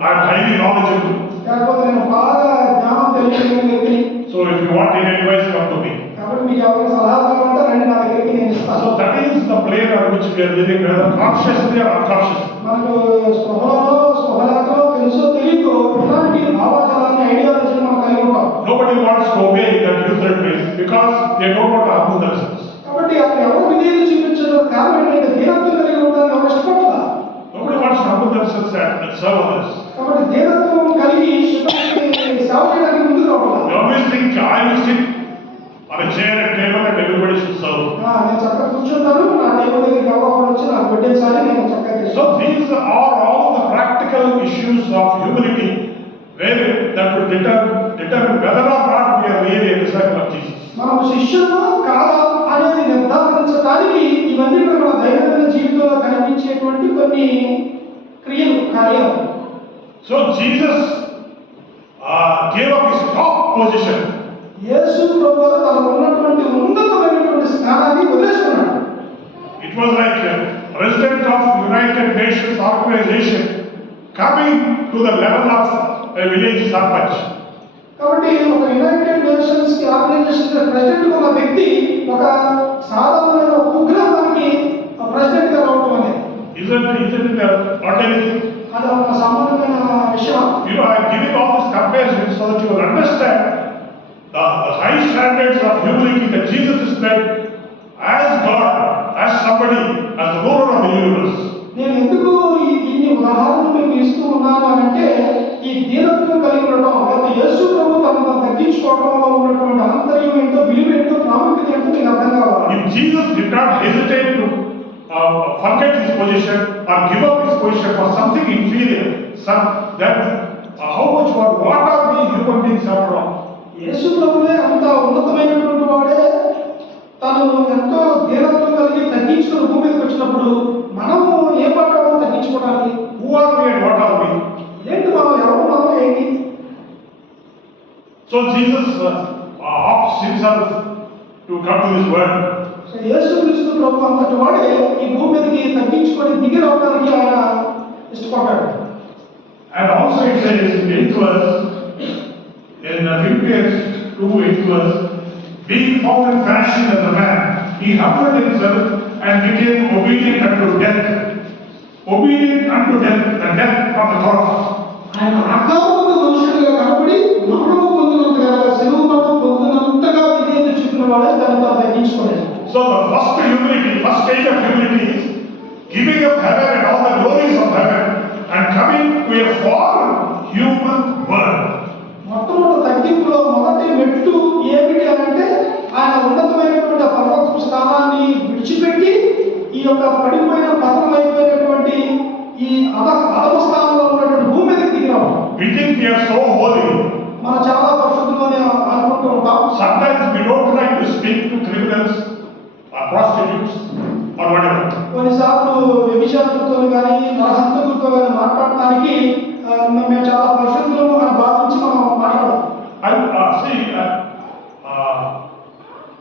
I am highly knowledgeable. లేకపోతే నేను బాగా జ్ఞానం తెలియని వ్యక్తిని. So if you want any advice, come to me. కాబట్టి మీకు ఎవరికి సలహా కావాలంటే రండి నా దగ్గరికి, నేను ఇస్తాను. So that is the plane on which we are living, whether consciously or unconsciously. మనకు స్పృహలో తెలుసో తెలియదు ఇలాంటి భావజాలాన్ని ఐడియాలజీ మనం కలిగి ఉంటాం. Nobody wants to obey that user place because they don't want to humble themselves. కాబట్టి అక్కడ ఎవరు విధేయత చూపించడం కారణం ఏంటంటే దీనత్వం కలిగి ఉండడానికి ఎవరు ఇష్టపడతారు. Nobody wants to humble themselves and serve others. కాబట్టి దీనత్వం కలిగి సేవ చేయడానికి ముందుకు రావాలి. They always నేను చక్కగా కూర్చుంటాను, నా టేబుల్ దగ్గరికి ఎవరు వచ్చి నాకు పెట్టేసారి నేను చక్కగా చేస్తాను. So these are all the practical issues of humility, where that will determine whether or not we are really a disciple of Jesus. మనం శిష్యులు కాదా అనేది నిర్ధారించడానికి ఇవన్నీ కూడా మన దైనందిన జీవితంలో కనిపించేటువంటి కొన్ని కార్యాలు. So Jesus gave up his top position. యేసు ప్రభువు తనకు ఉన్నటువంటి ఉన్నతమైనటువంటి స్థానాన్ని వదిలేసుకున్నాడు. It was like a president of United Nations organization coming to the level of a village sarpanch. కాబట్టి ఒక యునైటెడ్ నేషన్స్ కి ఆర్గనైజేషన్ ప్రెసిడెంట్ ఉన్న వ్యక్తి ఒక సాధారణమైన కుగ్రామానికి ప్రెసిడెంట్ గా రావడం అనేది Isn't it ordinary? అది ఒక సామాన్యమైన విషయం. You know, I am giving all this comparison so that you will understand the high standards of humility that Jesus is led as God, as somebody, as the ruler of the universe. నేను ఎందుకు ఇన్ని ఉదాహరణలు మీకు ఇస్తూ ఉన్నాను అంటే ఈ దీనత్వం కలిగి ఉండడం లేదా యేసు ప్రభు తనను తగ్గించుకోవడంలో ఉన్నటువంటి ఆంతర్యం ఏంటో, విలువ ఏంటో, ప్రాముఖ్యత ఏంటో మీకు అర్థం కావాలి. If Jesus did not hesitate to forget his position or give up his position for something inferior, then how much more, what are we human beings after all? యేసు ప్రభువే అంత ఉన్నతమైనటువంటి వాడే తను ఎంతో దీనత్వం కలిగి తగ్గించుకుని భూమి మీదకి వచ్చినప్పుడు మనము ఏ పడ్డామో తగ్గించుకోవడానికి Who are we and what are we? ఏంటి మనం ఎవరు, మనం ఏంటి? So Jesus offers himself to come to this world. So Yesu Kristu ప్రభు అంతటి వాడే ఈ భూమి మీదకి తగ్గించుకొని దిగి రావడానికి ఆయన ఇష్టపడ్డాడు. And also it says in 8th verse, in Philippians 2:8 verse, being found in fashion as a man, he humbled himself and became obedient unto death, the death of the cross. ఆయన ఆకారమున్న మనుషులుగా కనబడి మరణము పొందినంతగా, శిలువ మరణం పొందినంతగా విధేయత చూపిన వాడే తనను తగ్గించుకోలేదు. So the first stage of humility is giving up heaven and all the glories of heaven and coming to a fallen human world. మొట్టమొదటి తగ్గింపులో మొదటి మెట్టు ఏమిటి అంటే ఆయన ఉన్నతమైనటువంటి పర్వతపు స్థానాన్ని విడిచిపెట్టి ఈ యొక్క పడిపోయిన పతనమైపోయినటువంటి ఈ అధమ స్థానంలో ఉన్నటువంటి భూమి మీదకి దిగి రావడం. We think we are so holy. మనం చాలా పరిశుద్ధులని అనుకుంటూ ఉంటాం. Sometimes we don't like to speak to criminals or prostitutes or whatever. కొన్నిసార్లు వ్యభిచారులతో కానీ నరహంతకులతో కానీ మాట్లాడటానికి మేము చాలా పరిశుద్ధులను అని భావించి మనం మాట్లాడాలి.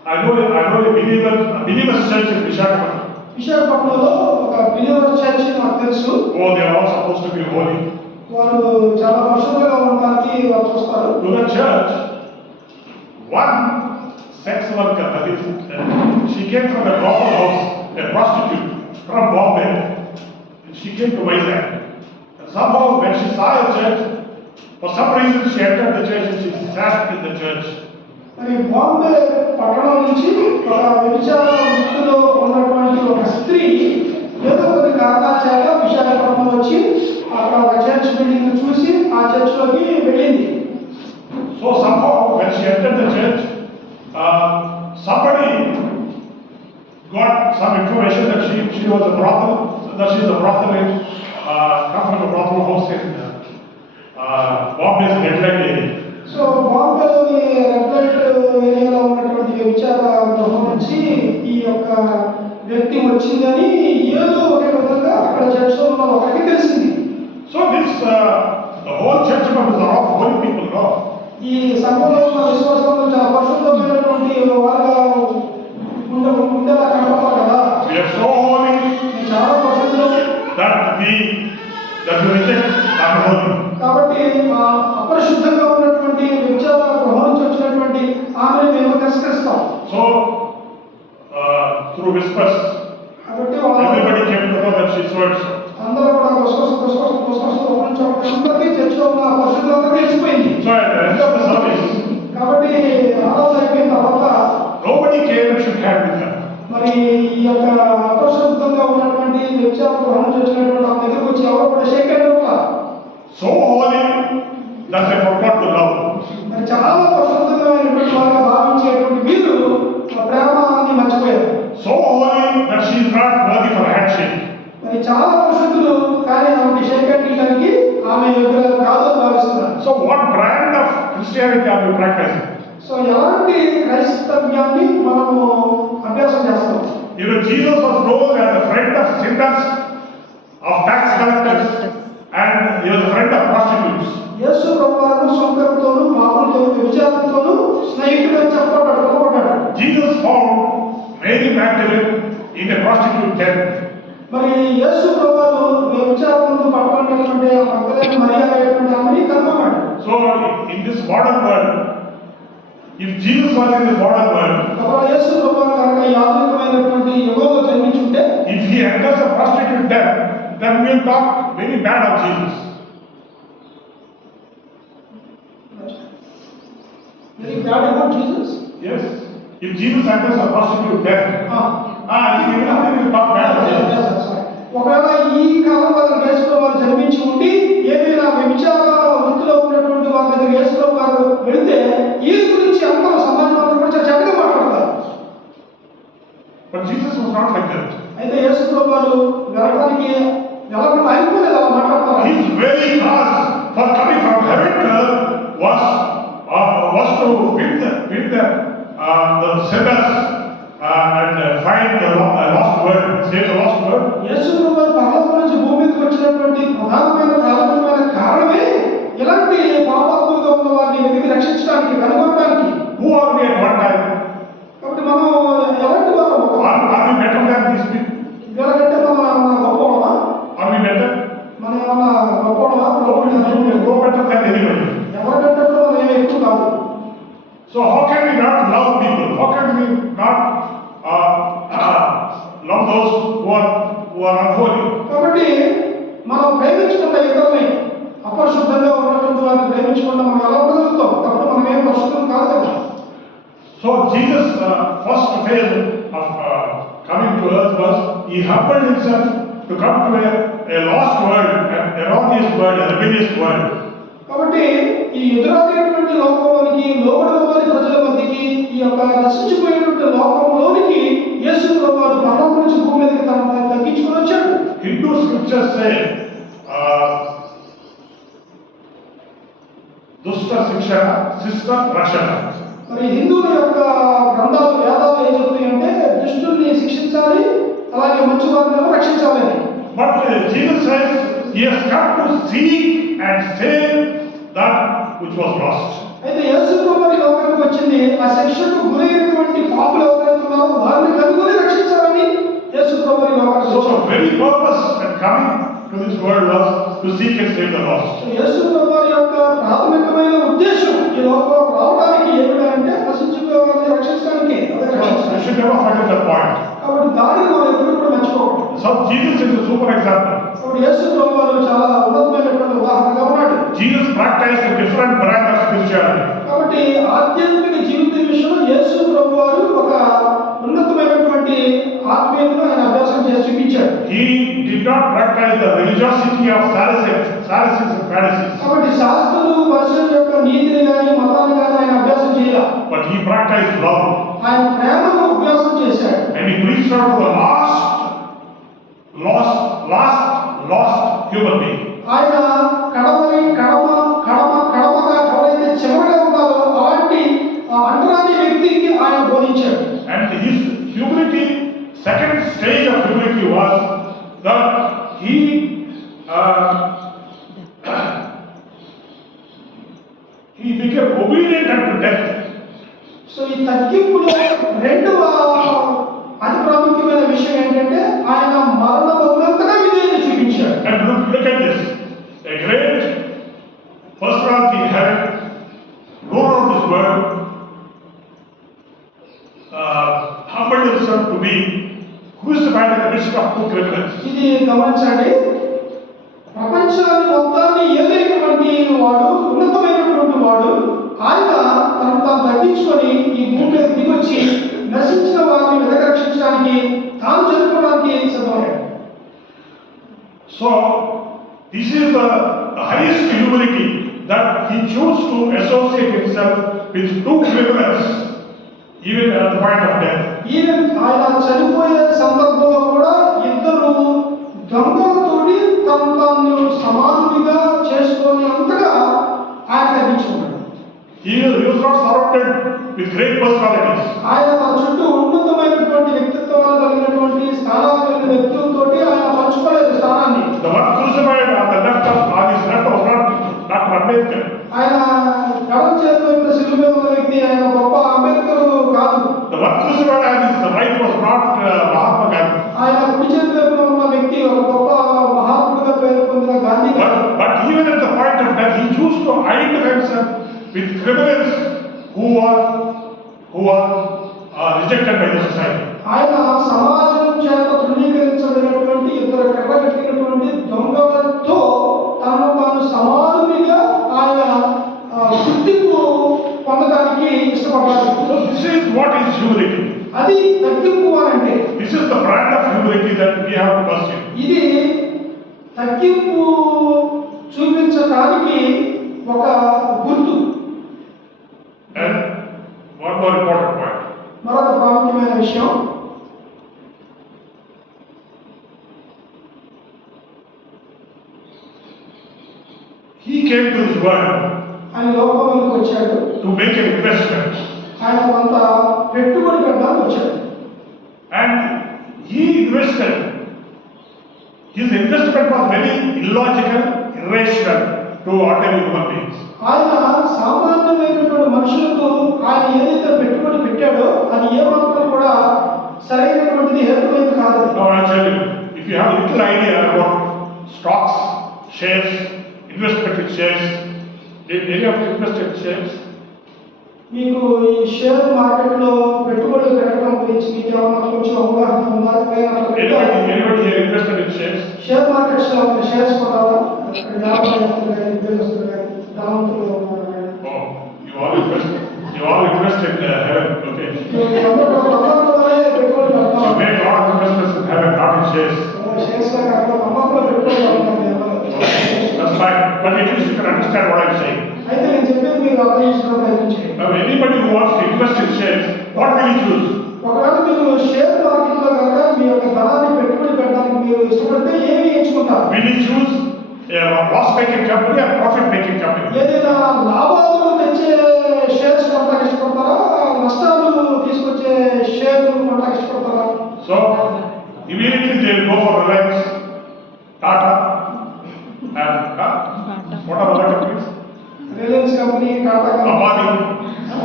I know a believers church in Visakhapatnam. విశాఖపట్నంలో ఒక బిలీవర్ చర్చ్ నాకు తెలుసు. Oh, they are all supposed to be holy. వారు చాలా పరిశుద్ధంగా ఉండడానికి వారు చూస్తారు. To the church, one sex worker, that is, she came from a brothel house, a prostitute from Bombay. She came to Vizag. And somehow when she saw a church, for some reason she entered the church and she sat in the church. మరి బాంబే పట్టణం నుంచి ఒక వ్యభిచార వృత్తిలో ఉన్నటువంటి ఒక స్త్రీ ఏదో కొన్ని కారణాల చేత విశాఖపట్నం వచ్చి అక్కడ ఒక చర్చ్ బిల్డింగ్ చూసి ఆ చర్చ్లోకి వెళ్ళింది. So somehow when she entered the church, somebody got some information that she was a brothel, that she is a brothelite, come from a brothel house in Bombay's Red Light area. So బాంబేలోని రెడ్ లైట్ ఏరియాలో ఉన్నటువంటి వ్యభిచార గృహం నుంచి ఈ యొక్క వ్యక్తి వచ్చిందని ఏదో ఒక విధంగా అక్కడ చర్చ్లో ఉన్న ఒకరికి తెలిసింది. So this the whole church members are all holy people, no? ఈ సంఘంలో ఉన్న విశ్వాసంలో చాలా పరిశుద్ధమైనటువంటి వారుగా ఉండేలా కనపడతారు కదా. We are so holy చాలా పరిశుద్ధులు that we reject unholy. కాబట్టి అపరిశుద్ధంగా ఉన్నటువంటి వ్యభిచార గృహం నుంచి వచ్చినటువంటి ఆమెను మేము తిరస్కరిస్తాం. So through whispers, కాబట్టి everybody came to know that she swears. అందరూ కూడా అందరికీ చర్చలో ఉన్న పరిశుద్ధంగా తెలిసిపోయింది. So at the end of the service, కాబట్టి ఆరాధన అయిపోయిన తర్వాత nobody came and shook hands with her. మరి ఈ యొక్క అపరిశుద్ధంగా ఉన్నటువంటి వ్యభిచార గృహం నుంచి వచ్చినటువంటి ఆమె దగ్గరకు వచ్చి ఎవరో కూడా షేక్ హ్యాండ్ ఇవ్వాలి. So holy that they forgot to love. మరి చాలా పరిశుద్ధమైనటువంటి వారుగా భావించేటువంటి వీరు ప్రేమని మర్చిపోయారు. what brand of Christianity are you practicing? So ఎలాంటి క్రైస్తవ్యాన్ని మనము అభ్యాసం చేస్తాం? Even Jesus was known as a friend of sinners, of tax collectors, and he was a friend of prostitutes. యేసు ప్రభువారు సొంతతోను పాపులతోను వ్యభిచారంతోను స్నేహితుడని చెప్పబడ్డాడు. Jesus found Mary Magdalene in a prostitute den. మరి యేసు ప్రభువారు వ్యభిచారంతో పట్టుబడినటువంటి ఆ మగ్దలేనే మరియా అనేటువంటి ఆమెని కనుగొన్నాడు. So in this modern world, if Jesus was in the modern world, కాబట్టి యేసు ప్రభువారు కనుక ఈ ఆధునికమైనటువంటి యుగంలో జన్మించుంటే, if he enters a prostitute den, then we will talk very bad of Jesus. very bad about Jesus. Yes. If Jesus enters a prostitute den, I think we will talk bad of Jesus. ఒకవేళ ఈ కాలంలో యేసు ప్రభువారు జన్మించి ఉండి ఏదైనా వ్యభిచార వృత్తిలో ఉన్నటువంటి వారి దగ్గర యేసు ప్రభువారు వెళితే ఈ గురించి అందరూ సమాజంలో కూడా చెడ్డగా మాట్లాడతారు. But Jesus was not like that. అయితే యేసు ప్రభువారు వెళ్ళడానికి వెళ్ళకుండా అయిపోలేదు అలా మాట్లాడతారు. His very cause for coming from heaven to earth was to win the sinners and find the lost world, save the lost world. యేసు ప్రభువారు పరలోకం నుంచి భూమి మీదకి వచ్చినటువంటి ప్రాథమికమైన కారణమే ఇలాంటి పాపాత్ములుగా ఉన్న వారిని వెతికి రక్షించడానికి, కనుగొనడానికి. Who are we at one time? కాబట్టి మనం ఎలాంటి వారు? Are we better than these people? వీళ్ళకంటే మనం గొప్పవాళ్ళమా? Are we better? మనం ఏమన్నా గొప్పవాళ్ళమా? No better than anybody. ఎవరికంటే కూడా మనం ఏమి ఎక్కువ కాదు. So how can we not love people? How can we not love those who are unholy? కాబట్టి మనం ప్రేమించుకుంటే ఇతరులని, అపరిశుద్ధంగా ఉన్నటువంటి వారిని ప్రేమించుకుంటే మనం ఎలా ఉండగలుగుతాం? కాబట్టి మనం ఏం పరిశుద్ధం కాదు కదా. So Jesus' first phase of coming to earth was he humbled himself to come to a lost world, an erroneous world, a rebellious world. కాబట్టి ఈ ఎదురైనటువంటి లోకంలోనికి, లోబడలోని ప్రజల మధ్యకి, ఈ యొక్క నశించిపోయినటువంటి లోకంలోనికి యేసు ప్రభువారు పరలోకం నుంచి భూమి మీదకి తనను తగ్గించుకొని వచ్చాడు. Hindu scriptures say dushta shikshana shishta rakshana. మరి హిందువుల యొక్క గ్రంథాలు, వేదాలు ఏం చెప్తాయంటే దుష్టుల్ని శిక్షించాలి, అలాగే మంచి వారిని రక్షించాలి అని. But Jesus says he has come to seek and save that which was lost. అయితే యేసు ప్రభువారు లోకానికి వచ్చింది ఆ శిక్షకు గురైనటువంటి పాపులు ఎవరైతే ఉన్నారో వారిని కనుగొని రక్షించాలని యేసు ప్రభువారు లోకానికి So వచ్చాడు. the very purpose in coming to this world was to seek and save the lost. యేసు ప్రభువారి యొక్క ప్రాథమికమైన ఉద్దేశం ఈ లోకంలో రావడానికి ఏమిటంటే నశించుకునే వారిని రక్షించడానికి. You should never forget that point. కాబట్టి దానిని మనం ఎప్పుడు కూడా మర్చిపోకూడదు. So Jesus is a super example. కాబట్టి యేసు ప్రభువారు చాలా ఉన్నతమైనటువంటి ఉదాహరణగా ఉన్నాడు. Jesus practiced a different brand of spirituality. కాబట్టి ఆధ్యాత్మిక జీవిత విషయంలో యేసు ప్రభువారు ఒక ఉన్నతమైనటువంటి ఆత్మీయతను ఆయన అభ్యాసం చేసి చూపించాడు. He did not practice the religiosity of Pharisees and Pharisees. కాబట్టి శాస్త్రులు, పరిసయ్యుల యొక్క నీతిని కానీ మతాన్ని కానీ ఆయన అభ్యాసం చేయాలి. But he practiced love. ఆయన ప్రేమను అభ్యాసం చేశాడు. And he reached out to the lost human being. ఆయన కడమగా ఎవరైతే చివరిగా ఉన్నారో అలాంటి అంటరాని వ్యక్తికి ఆయన బోధించాడు. And his humility, second stage of humility was that he became obedient unto death. So ఈ తగ్గింపులో రెండవ అతి ప్రాముఖ్యమైన విషయం ఏంటంటే ఆయన మరణ బదులంతగా విధేయత చూపించాడు. And look at this. A great personality in heaven, ruler of this world, humbled himself to be crucified in the midst of two criminals. ఇది గమనించండి. ప్రపంచాన్ని మొత్తాన్ని ఏదైనటువంటి వాడు, ఉన్నతమైనటువంటి వాడు, ఆయన తనను తాను తగ్గించుకొని ఈ భూమి మీద దిగొచ్చి నశించిన వారిని రక్షించడానికి తాను చనిపోవడానికి సిద్ధమయ్యాడు. So this is the highest humility, that he chose to associate himself with two criminals even at the point of death. Even ఆయన చనిపోయే సందర్భంలో కూడా ఇద్దరు దొంగలతోటి తను తాను సమానుడిగా చేసుకునే అంతగా ఆయన He was not surrounded with great personalities. ఆయన తన చుట్టూ ఉన్నతమైనటువంటి వ్యక్తిత్వాలు కలిగినటువంటి స్థానాలు కలిగిన వ్యక్తులతోటి ఆయన పంచుకోలేదు స్థానాన్ని. The one crucified on the left on his left was not Dr. Ambedkar. ఆయన ఎడమ చేతిలో ఉన్న శిలువ మీద ఉన్న వ్యక్తి ఆయన గొప్ప అంబేద్కర్ కాదు. The one crucified on his right was not Mahatma Gandhi. ఆయన కుడి చేతిలో ఉన్న వ్యక్తి ఒక గొప్ప మహాత్ముడిగా పేరు పొందిన గాంధీ కాదు. But even at the point of death, he chose to identify himself with criminals who are rejected by the society. ఆయన సమాజం చేత తృణీకరించబడినటువంటి ఇద్దరు కర్రగట్టినటువంటి దొంగలతో తనను తాను సమానునిగా ఆయన గుర్తింపు పొందడానికి ఇష్టపడ్డాడు. So this is what is humility. అది తగ్గింపు అనంటే. This is the brand of humility that we have to pursue. ఇది తగ్గింపు చూపించడానికి ఒక గుర్తు. And one more important point. మరొక ప్రాముఖ్యమైన విషయం, He came to this world ఆయన లోకంలోకి వచ్చాడు. to make an investment. ఆయన కొంత పెట్టుబడి పెట్టడానికి వచ్చాడు. And he invested. His investment was very illogical, irrational to ordinary human beings. ఆయన సామాన్యమైనటువంటి మనుషులకు ఆయన ఏదైతే పెట్టుబడి పెట్టాడో అది ఏ మాత్రం కూడా సరైనటువంటిది హేతువైంది కాదు. Now I tell you, if you have a little idea about stocks, shares, investment in shares, did any of you invest in shares? మీకు ఈ షేర్ మార్కెట్లో పెట్టుబడులు పెట్టడం గురించి మీకు ఏమైనా కొంచెం అవగాహన ఉందా? Anybody here invested in shares? Share markets లో షేర్స్ కొనాలా? వ్యాపారస్తులు కానీ ఉద్యోగస్తులు కానీ ధనవంతులు ఉన్నారు కానీ. Oh, you all invest in heaven, okay? అందరూ పరలోకంలోనే పెట్టుబడి పెడతాం. You make a lot of investments in heaven, not in shares. Shares లో కాకుండా పరలోకంలో పెట్టుబడి పెడతాం. That's fine, but at least you can understand what I'm saying. అయితే నేను చెప్పేది మీరు అర్థం చేసుకోవడం ప్రయత్నించండి. Now anybody who wants to invest in shares, what will he choose? ఒకవేళ మీరు షేర్ మార్కెట్లో కనుక మీ యొక్క ధనాన్ని పెట్టుబడి పెట్టడానికి మీరు ఇష్టపడితే ఏమి ఎంచుకుంటారు? Will he choose a loss-making company or profit-making company? ఏదైనా లాభాలు తెచ్చే షేర్స్ కొనడానికి ఇష్టపడతారా, నష్టాలు తీసుకొచ్చే షేర్లు కొనడానికి ఇష్టపడతారా? So immediately they will go for Reliance, Tata, and what are other companies? Reliance company, Tata company,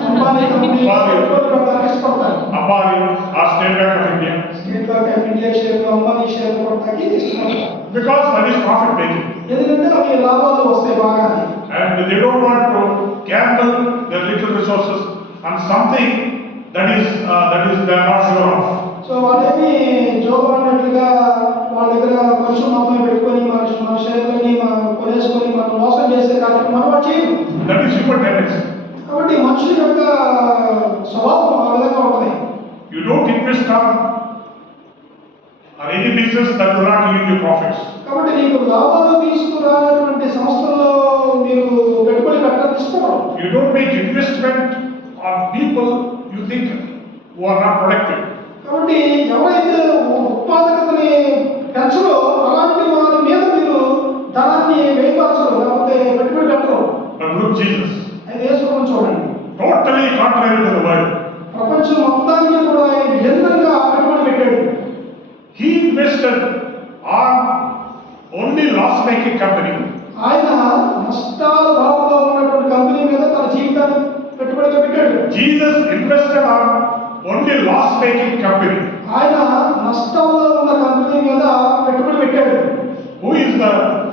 Ambani, company పెట్టుబడి పెట్టడానికి ఇష్టపడతారు. Ambani or State Bank of India. State bank of India షేర్లు, అంబానీ షేర్లు కొనడానికి ఇష్టపడతారు. Because that is profit-making. ఎందుకంటే అవి లాభాలు వస్తాయి బాగా. And they don't want to gamble their little resources on something that is they are not sure of. So వాళ్ళేమి జోబు అన్నట్లుగా వాళ్ళ దగ్గర కొంచెం మొత్తం పెట్టుకొని మన షేర్లని కొనేసుకొని మనం మోసం చేసే కార్యక్రమం మనం చేయము. That is human tendency. కాబట్టి మనుషుల యొక్క స్వభావం ఆ విధంగా ఉంటుంది. You don't invest on any business that will not yield you profits. కాబట్టి నీకు లాభాలు తీసుకురానటువంటి సంస్థల్లో మీరు పెట్టుబడి పెట్టడం ఇష్టపడరు. You don't make investment on people you think who are not productive. కాబట్టి ఎవరైతే ఉత్పాదకతని పెంచరో అలాంటి వారి మీద మీరు ధనాన్ని వేయపరచరు, లేకపోతే పెట్టుబడి పెట్టరు. But look Jesus. అయితే యేసుప్రభువుని చూడండి. Totally contrary to the world. ప్రపంచం మొత్తానికి కూడా ఆయన భిన్నంగా పెట్టుబడి పెట్టాడు. He invested on only loss-making company. ఆయన నష్టాల బాధలో ఉన్నటువంటి కంపెనీ మీద తన జీవితాన్ని పెట్టుబడిగా పెట్టాడు. Jesus invested on only loss-making company. ఆయన నష్టాల్లో ఉన్న కంపెనీ మీద పెట్టుబడి పెట్టాడు. Who is the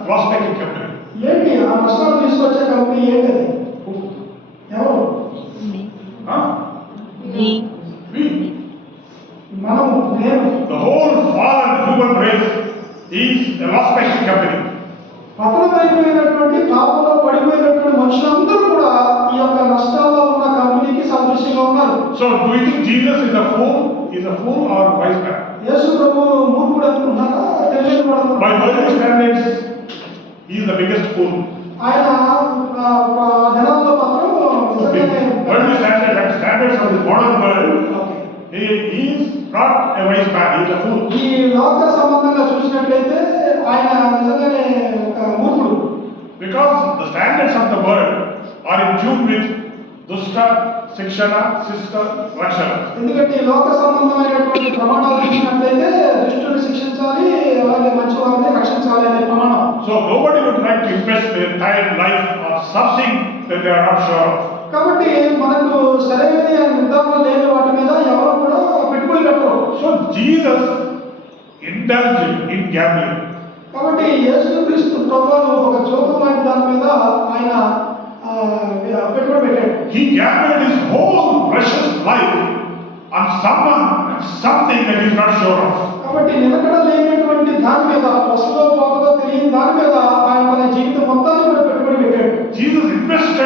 loss-making company? ఏంటి ఆ నష్టాలు తీసుకొచ్చే కంపెనీ ఏంటది? ఎవరు? Huh? Me. We. మనం, నేను. The whole fallen human race is a loss-making company. పతనమైపోయినటువంటి పాపంలో పడిపోయినటువంటి మనుషులందరూ కూడా ఈ యొక్క నష్టాల్లో ఉన్న కంపెనీకి సదృశ్యంగా ఉన్నారు. So do you think Jesus is a fool? Is a fool or a wise man? యేసు ప్రభువు మూర్ఖుడు అనుకుంటున్నారా, తెలియనివాడు? By worldly standards, he is the biggest fool. ఆయన జనాల్లో మాత్రం Worldly standards of the modern world, he is not a wise man. He is a fool. ఈ లోక సంబంధంగా చూసినట్లయితే ఆయన నిజంగానే ఒక మూర్ఖుడు. Because the standards of the world are in tune with శిక్షణ, శిష్ట, రక్షణ. ఎందుకంటే ఈ లోక సంబంధమైనటువంటి ప్రమాణాలు చూసినట్లయితే దుష్టుని శిక్షించాలి, అలాగే మంచి వారిని రక్షించాలి అనే ప్రమాణం. So nobody would like to invest their entire life on something that they are not sure of. కాబట్టి మనకు సరైనది అని నిర్ధారణ లేని వాటి మీద ఎవరు కూడా పెట్టుబడి పెట్టరు. So Jesus indulged in gambling. కాబట్టి యేసుక్రీస్తు ప్రభువు ఒక జోకం లాంటి దాని మీద ఆయన పెట్టుబడి పెట్టాడు. He gambled his whole precious life on someone and something that he is not sure of. కాబట్టి నిలకడ లేనటువంటి దాని మీద, వస్తువు పోకదో తెలియని దాని మీద ఆయన తన జీవితం మొత్తాన్ని